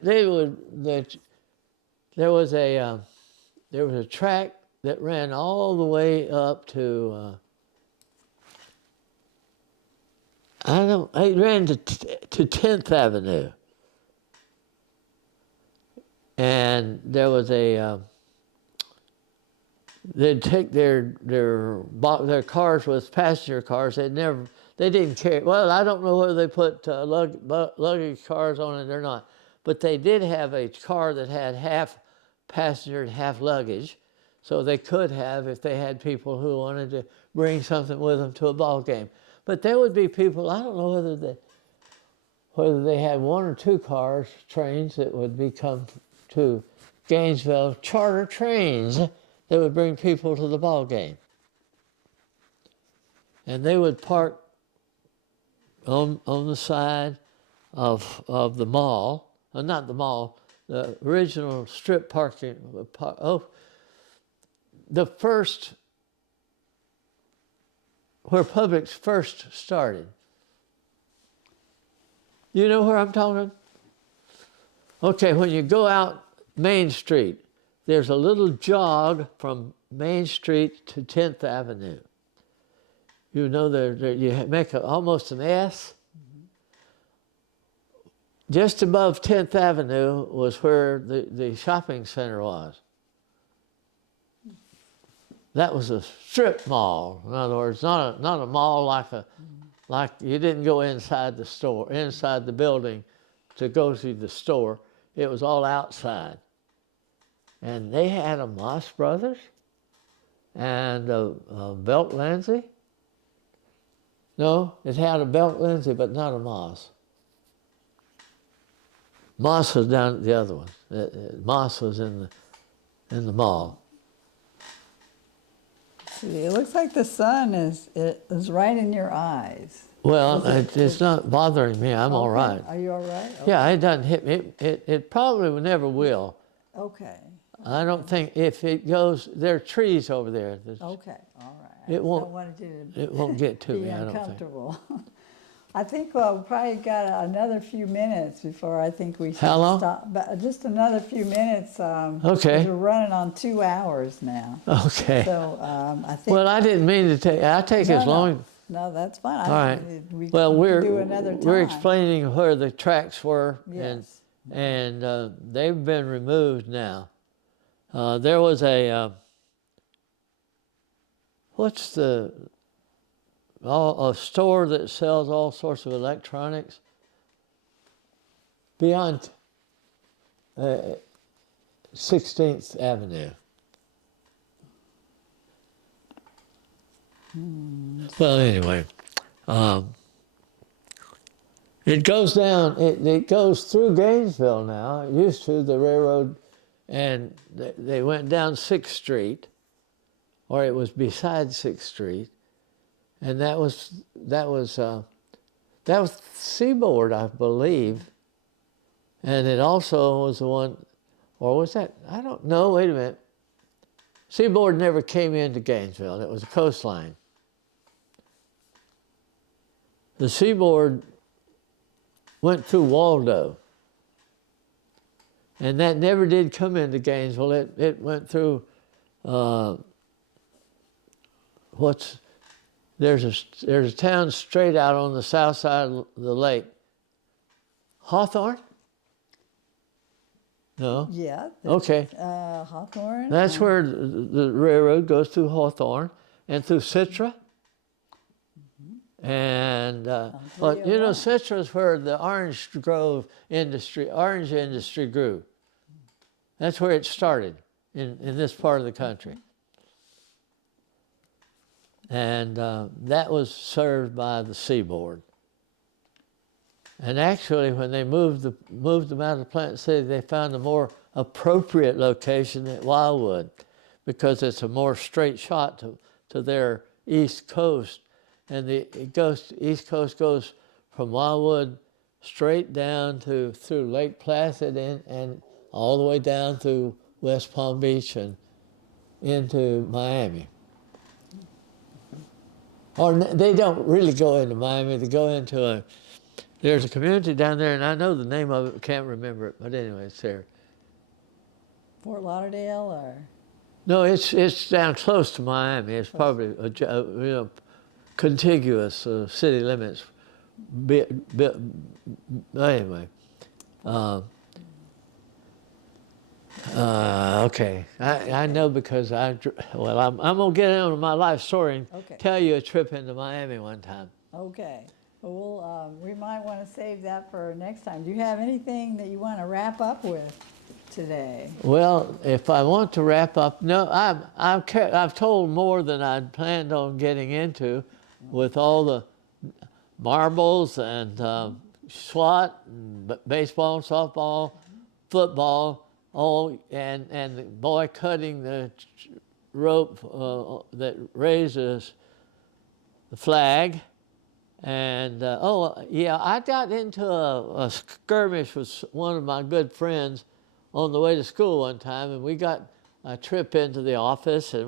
was a track that ran all the way up to it ran to 10th Avenue. And there was they'd take their cars with passenger cars. They didn't carry, well, I don't know whether they put luggage cars on it or not, but they did have a car that had half passenger and half luggage. So they could have, if they had people who wanted to bring something with them to a ball game. But there would be people, I don't know whether they had one or two trains that would come to Gainesville, charter trains that would bring people to the ball game. And they would park on the side of the mall, not the mall, the original strip parking, where Publix first started. You know where I'm talking? Okay, when you go out Main Street, there's a little jog from Main Street to 10th Avenue. You know, you make almost an S. Just above 10th Avenue was where the shopping center was. That was a strip mall. In other words, not a mall like you didn't go inside the building to go to the store. It was all outside. And they had a Moss Brothers and a Belt Lindsay. No, it had a Belt Lindsay, but not a Moss. Moss was down at the other one. Moss was in the mall. See, it looks like the sun is right in your eyes. Well, it's not bothering me. I'm all right. Are you all right? Okay. Yeah, it doesn't hit me. It probably never will. Okay. I don't think if it goes. There are trees over there. Okay, all right. It won't. I wanted you to it won't get to be me. I don't think. uncomfortable. I think we've probably got another few minutes before I think we should How long? stop. But just another few minutes. Okay. We're running on 2 hours now. Okay. So I think. Well, I didn't mean to take. I'll take as long. No, that's fine. All right. We Well, do another time. we're explaining where the tracks were, Yes. and they've been removed now. There was a a store that sells all sorts of electronics beyond 16th Avenue. Well, anyway, It goes down, it goes through Gainesville now. It used to, the railroad, and they went down 6th Street, or it was beside 6th Street, and that was Seaboard, I believe, and it also was the one, or was that, I don't know, wait a minute. Seaboard never came into Gainesville. It was a coastline. The Seaboard went through Waldo, and that never did come into Gainesville. It went through, there's a town straight out on the south side of the lake. Hawthorne? No? Yeah. Okay. Hawthorne. That's where the railroad goes through Hawthorne and through Citra. And, but you know, Citra is where the orange industry grew. That's where it started in this part of the country. And that was served by the Seaboard. And actually, when they moved them out of Plant City, they found a more appropriate location at Wildwood, because it's a more straight shot to their east coast. And the east coast goes from Wildwood straight down through Lake Placid and all the way down through West Palm Beach and into Miami. Or they don't really go into Miami. They go into there's a community down there, and I know the name of it, can't remember it, but anyway, it's there. Fort Lauderdale, or? No, it's down close to Miami. It's probably contiguous city limits. Anyway, okay. I know because I'm gonna get into my life story and tell you a trip into Miami one time. Okay. Well, we might want to save that for next time. Do you have anything that you want to wrap up with today? Well, if I want to wrap up, no, I've told more than I'd planned on getting into, with all the marbles and SWAT, and baseball, softball, football, and the boy cutting the rope that raises the flag. And I got into a skirmish with one of my good friends on the way to school one time, and we got a trip into the office, and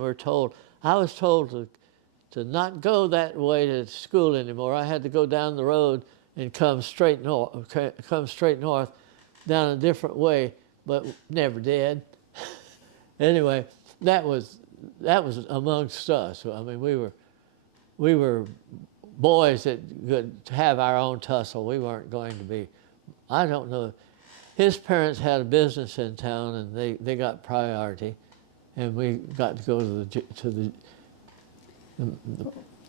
I was told to not go that way to school anymore. I had to go down the road and come straight north down a different way, but never did. Anyway, that was amongst us. I mean, we were boys that could have our own tussle. We weren't going to be, I don't know. His parents had a business in town, and they got priority, and we got to go to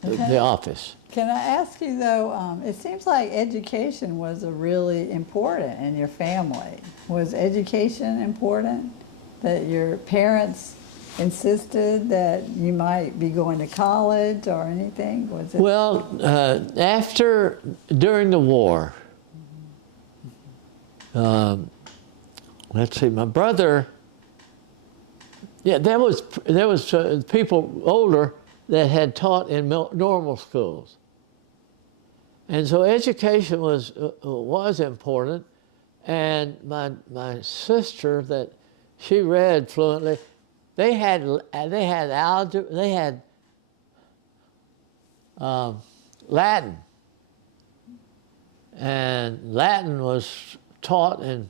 the office. Can I ask you though, it seems like education was really important in your family. Was education important? That your parents insisted that you might be going to college or anything? Was it? Well, during the war, let's see, my brother, there was people older that had taught in normal schools. And so education was important. And my sister, that she read fluently, they had algebra, they had Latin. And Latin was taught in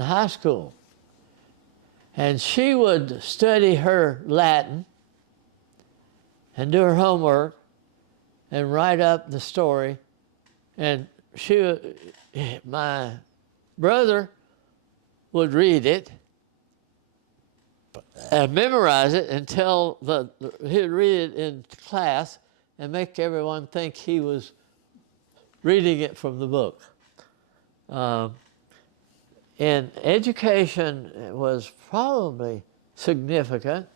high school. And she would study her Latin and do her homework and write up the story. And my brother would read it and memorize it until he'd read it in class and make everyone think he was reading it from the book. And education was probably significant.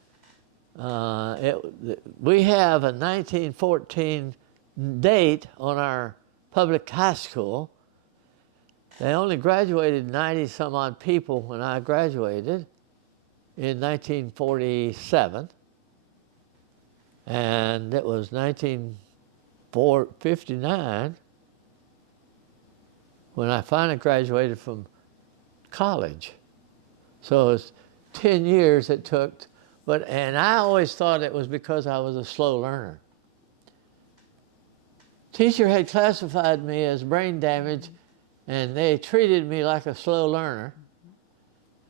We have a 1914 date on our public high school, They only graduated 90 some odd people when I graduated in 1947. And it was 1959 when I finally graduated from college. So it was 10 years it took, and I always thought it was because I was a slow learner. Teacher had classified me as brain damage, and they treated me like a slow learner.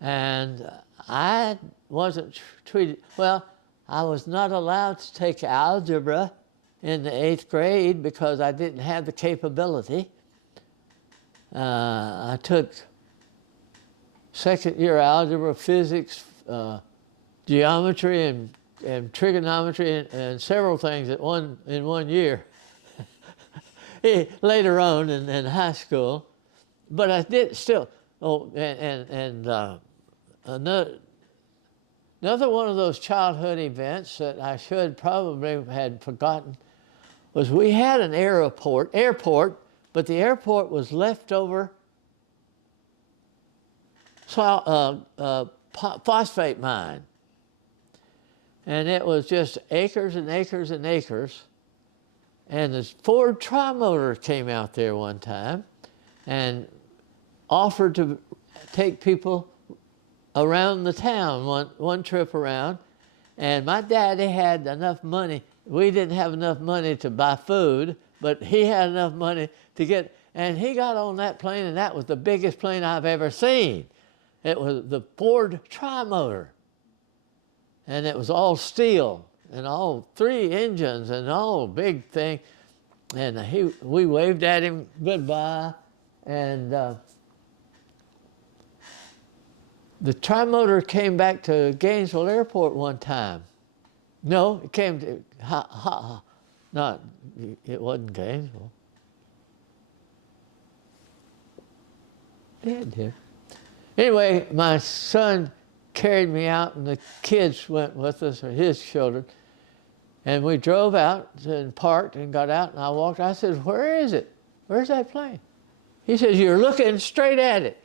And I wasn't treated, well, I was not allowed to take algebra in the 8th grade because I didn't have the capability. I took second year algebra, physics, geometry, and trigonometry, and several things in one year. Later on in high school, but I did still. Oh, another one of those childhood events that I should probably had forgotten was we had an airport, but the airport was leftover phosphate mine. And it was just acres and acres and acres. And this Ford Trimotor came out there one time and offered to take people around the town, one trip around. And my daddy had enough money. We didn't have enough money to buy food, but he had enough money to get, and he got on that plane, and that was the biggest plane I've ever seen. It was the Ford Trimotor. And it was all steel and all 3 engines and all big thing. And we waved at him goodbye. And the Trimotor came back to Gainesville Airport one time. No, it came to, it wasn't Gainesville. It did. Anyway, my son carried me out, and the kids went with us, or his children. And we drove out and parked and got out, and I walked. I said, "Where is it? Where's that plane?" He says, "You're looking straight at it."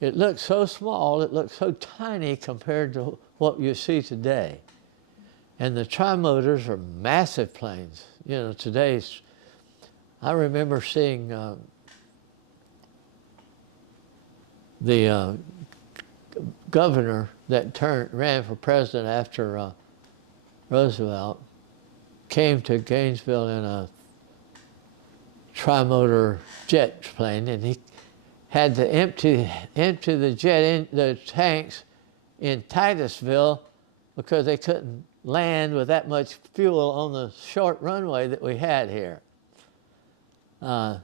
It looked so small, it looked so tiny compared to what you see today. And the Trimotors are massive planes. You know, today's, I remember seeing the governor that ran for president after Roosevelt came to Gainesville in a Trimotor jet plane, and he had to empty the tanks in Titusville because they couldn't land with that much fuel on the short runway that we had here. Well,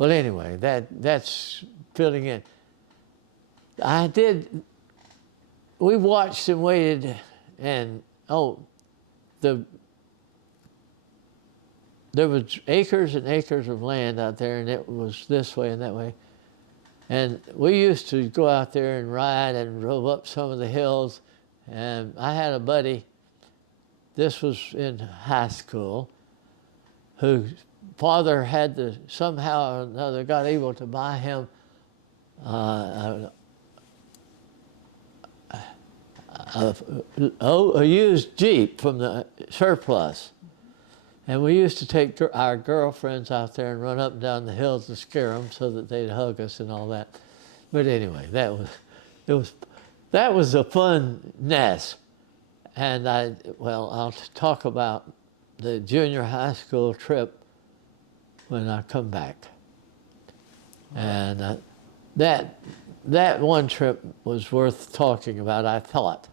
anyway, that's filling in. We watched and waited, and there was acres and acres of land out there, and it was this way and that way. And we used to go out there and ride and drove up some of the hills. And I had a buddy, this was in high school, whose father had somehow or another got able to buy him a used Jeep from the surplus. And we used to take our girlfriends out there and run up and down the hills to scare them so that they'd hug us and all that. But anyway, that was a funness. And I'll talk about the junior high school trip when I come back. And that one trip was worth talking about, I thought.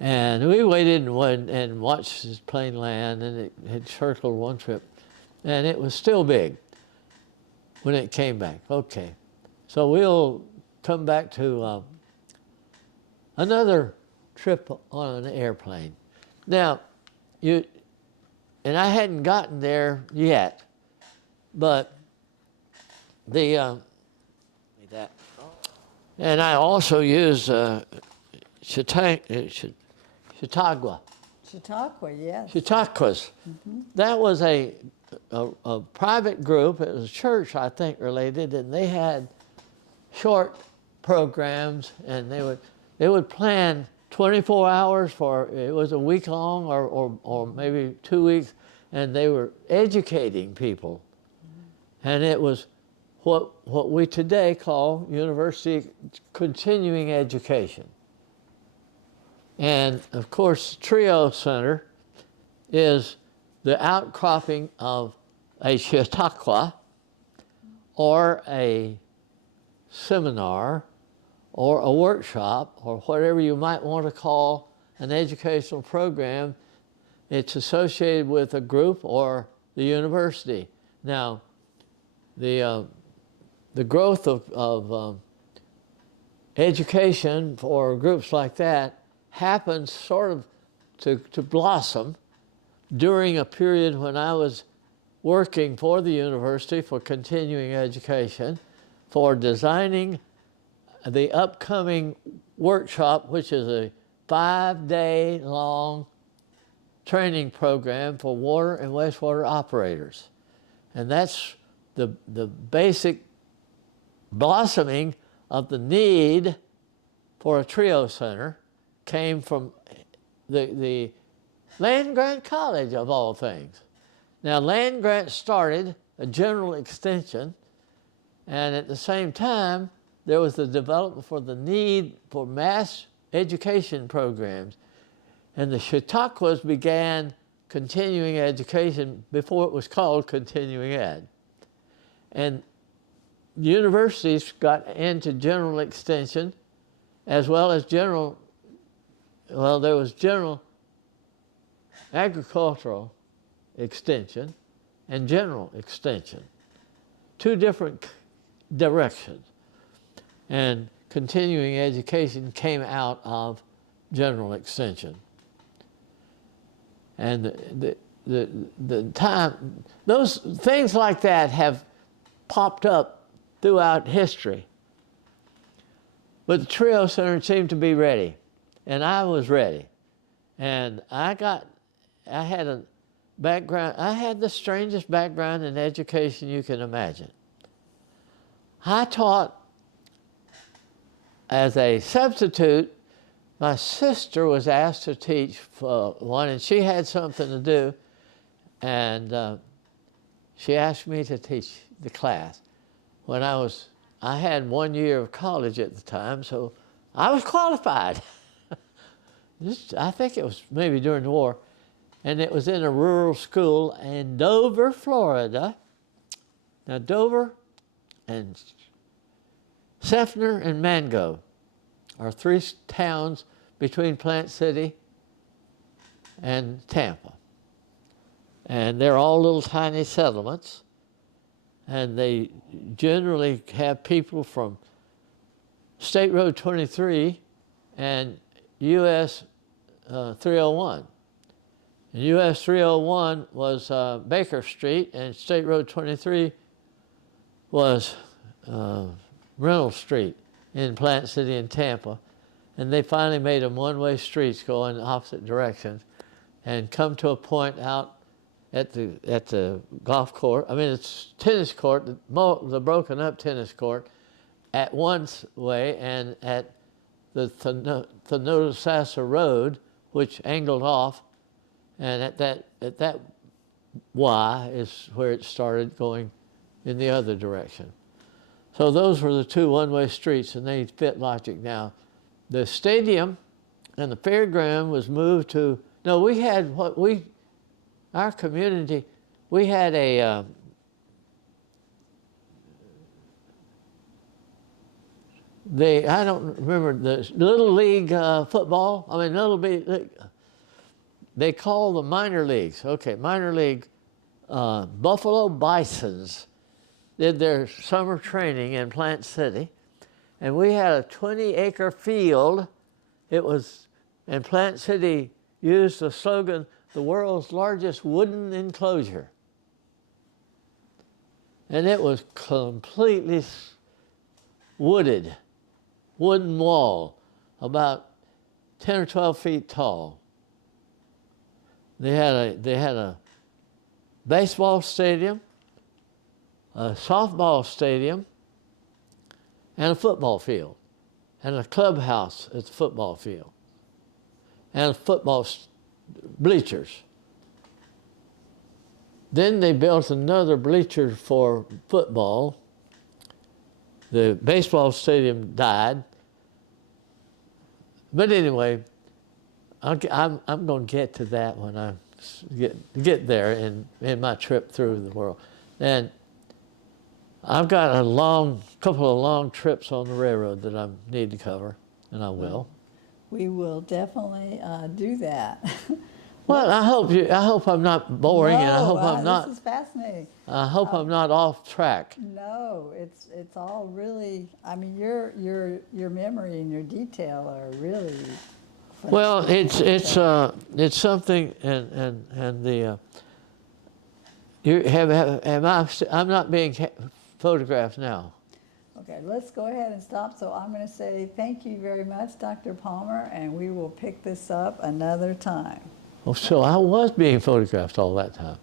And we waited and watched this plane land, and it had circled one trip. And it was still big when it came back. Okay, so we'll come back to another trip on an airplane. Now, and I hadn't gotten there yet, but and I also used Chautauqua. Chautauqua, yes. Chautauquas. Mm-hmm. That was a a private group. It was a church, I think, related, and they had short programs, and they would plan 24 hours for, it was a week long or maybe 2 weeks, and they were educating people. And it was what we today call university continuing education. And of course, Trio Center is the outcropping of a Chautauqua or a seminar or a workshop or whatever you might want to call an educational program. It's associated with a group or the university. Now, the growth of education for groups like that happens sort of to blossom during a period when I was working for the university for continuing education, for designing the upcoming workshop, which is a 5-day long training program for water and wastewater operators. And that's the basic blossoming of the need for a Trio Center came from the land-grant college, of all things. Now, land-grant started a general extension, and at the same time, there was the development for the need for mass education programs. And the Chautauquas began continuing education before it was called continuing ed. And universities got into general extension as well as there was general agricultural extension and general extension. Two different directions. And continuing education came out of general extension. And the time, those things like that have popped up throughout history. But the Trio Center seemed to be ready, and I was ready. And I had a background, I had the strangest background in education you can imagine. I taught as a substitute. My sister was asked to teach one, and she had something to do, and she asked me to teach the class. When I had 1 year of college at the time, so I was qualified. I think it was maybe during the war, and it was in a rural school in Dover, Florida. Now, Dover and Seffner and Mango are 3 towns between Plant City and Tampa. And they're all little tiny settlements. And they generally have people from State Road 23 and US 301. And US 301 was Baker Street, and State Road 23 was Reynolds Street in Plant City and Tampa. And they finally made them one-way streets go in opposite directions and come to a point out at the golf course. I mean, it's tennis court, the broken up tennis court at one way, and at the Thanodosassa Road, which angled off, and at that Y is where it started going in the other direction. So those were the 2 one-way streets, and they fit logic now. The stadium and the fairground was moved to, no, we had our community, we had a, I don't remember, the Little League football, they call the minor leagues, okay, minor league, Buffalo Bisons did their summer training in Plant City. And we had a 20-acre field. And Plant City used the slogan, the world's largest wooden enclosure. And it was completely wooded, wooden wall, about 10 or 12 feet tall. They had a baseball stadium, a softball stadium, and a football field, and a clubhouse at the football field, and football bleachers. Then they built another bleacher for football. The baseball stadium died. But anyway, I'm going to get to that when I get there in my trip through the world. And I've got a couple of long trips on the railroad that I need to cover, and I will. We will definitely do that. Well, I hope I'm not boring, and I hope I'm not. This is fascinating. I hope I'm not off track. No, it's all really. I mean, your memory and your detail are really. Well, it's something, and the I'm not being photographed now. Okay, let's go ahead and stop. So I'm going to say thank you very much, Dr. Palmer, and we will pick this up another time. Oh, so I was being photographed all that time.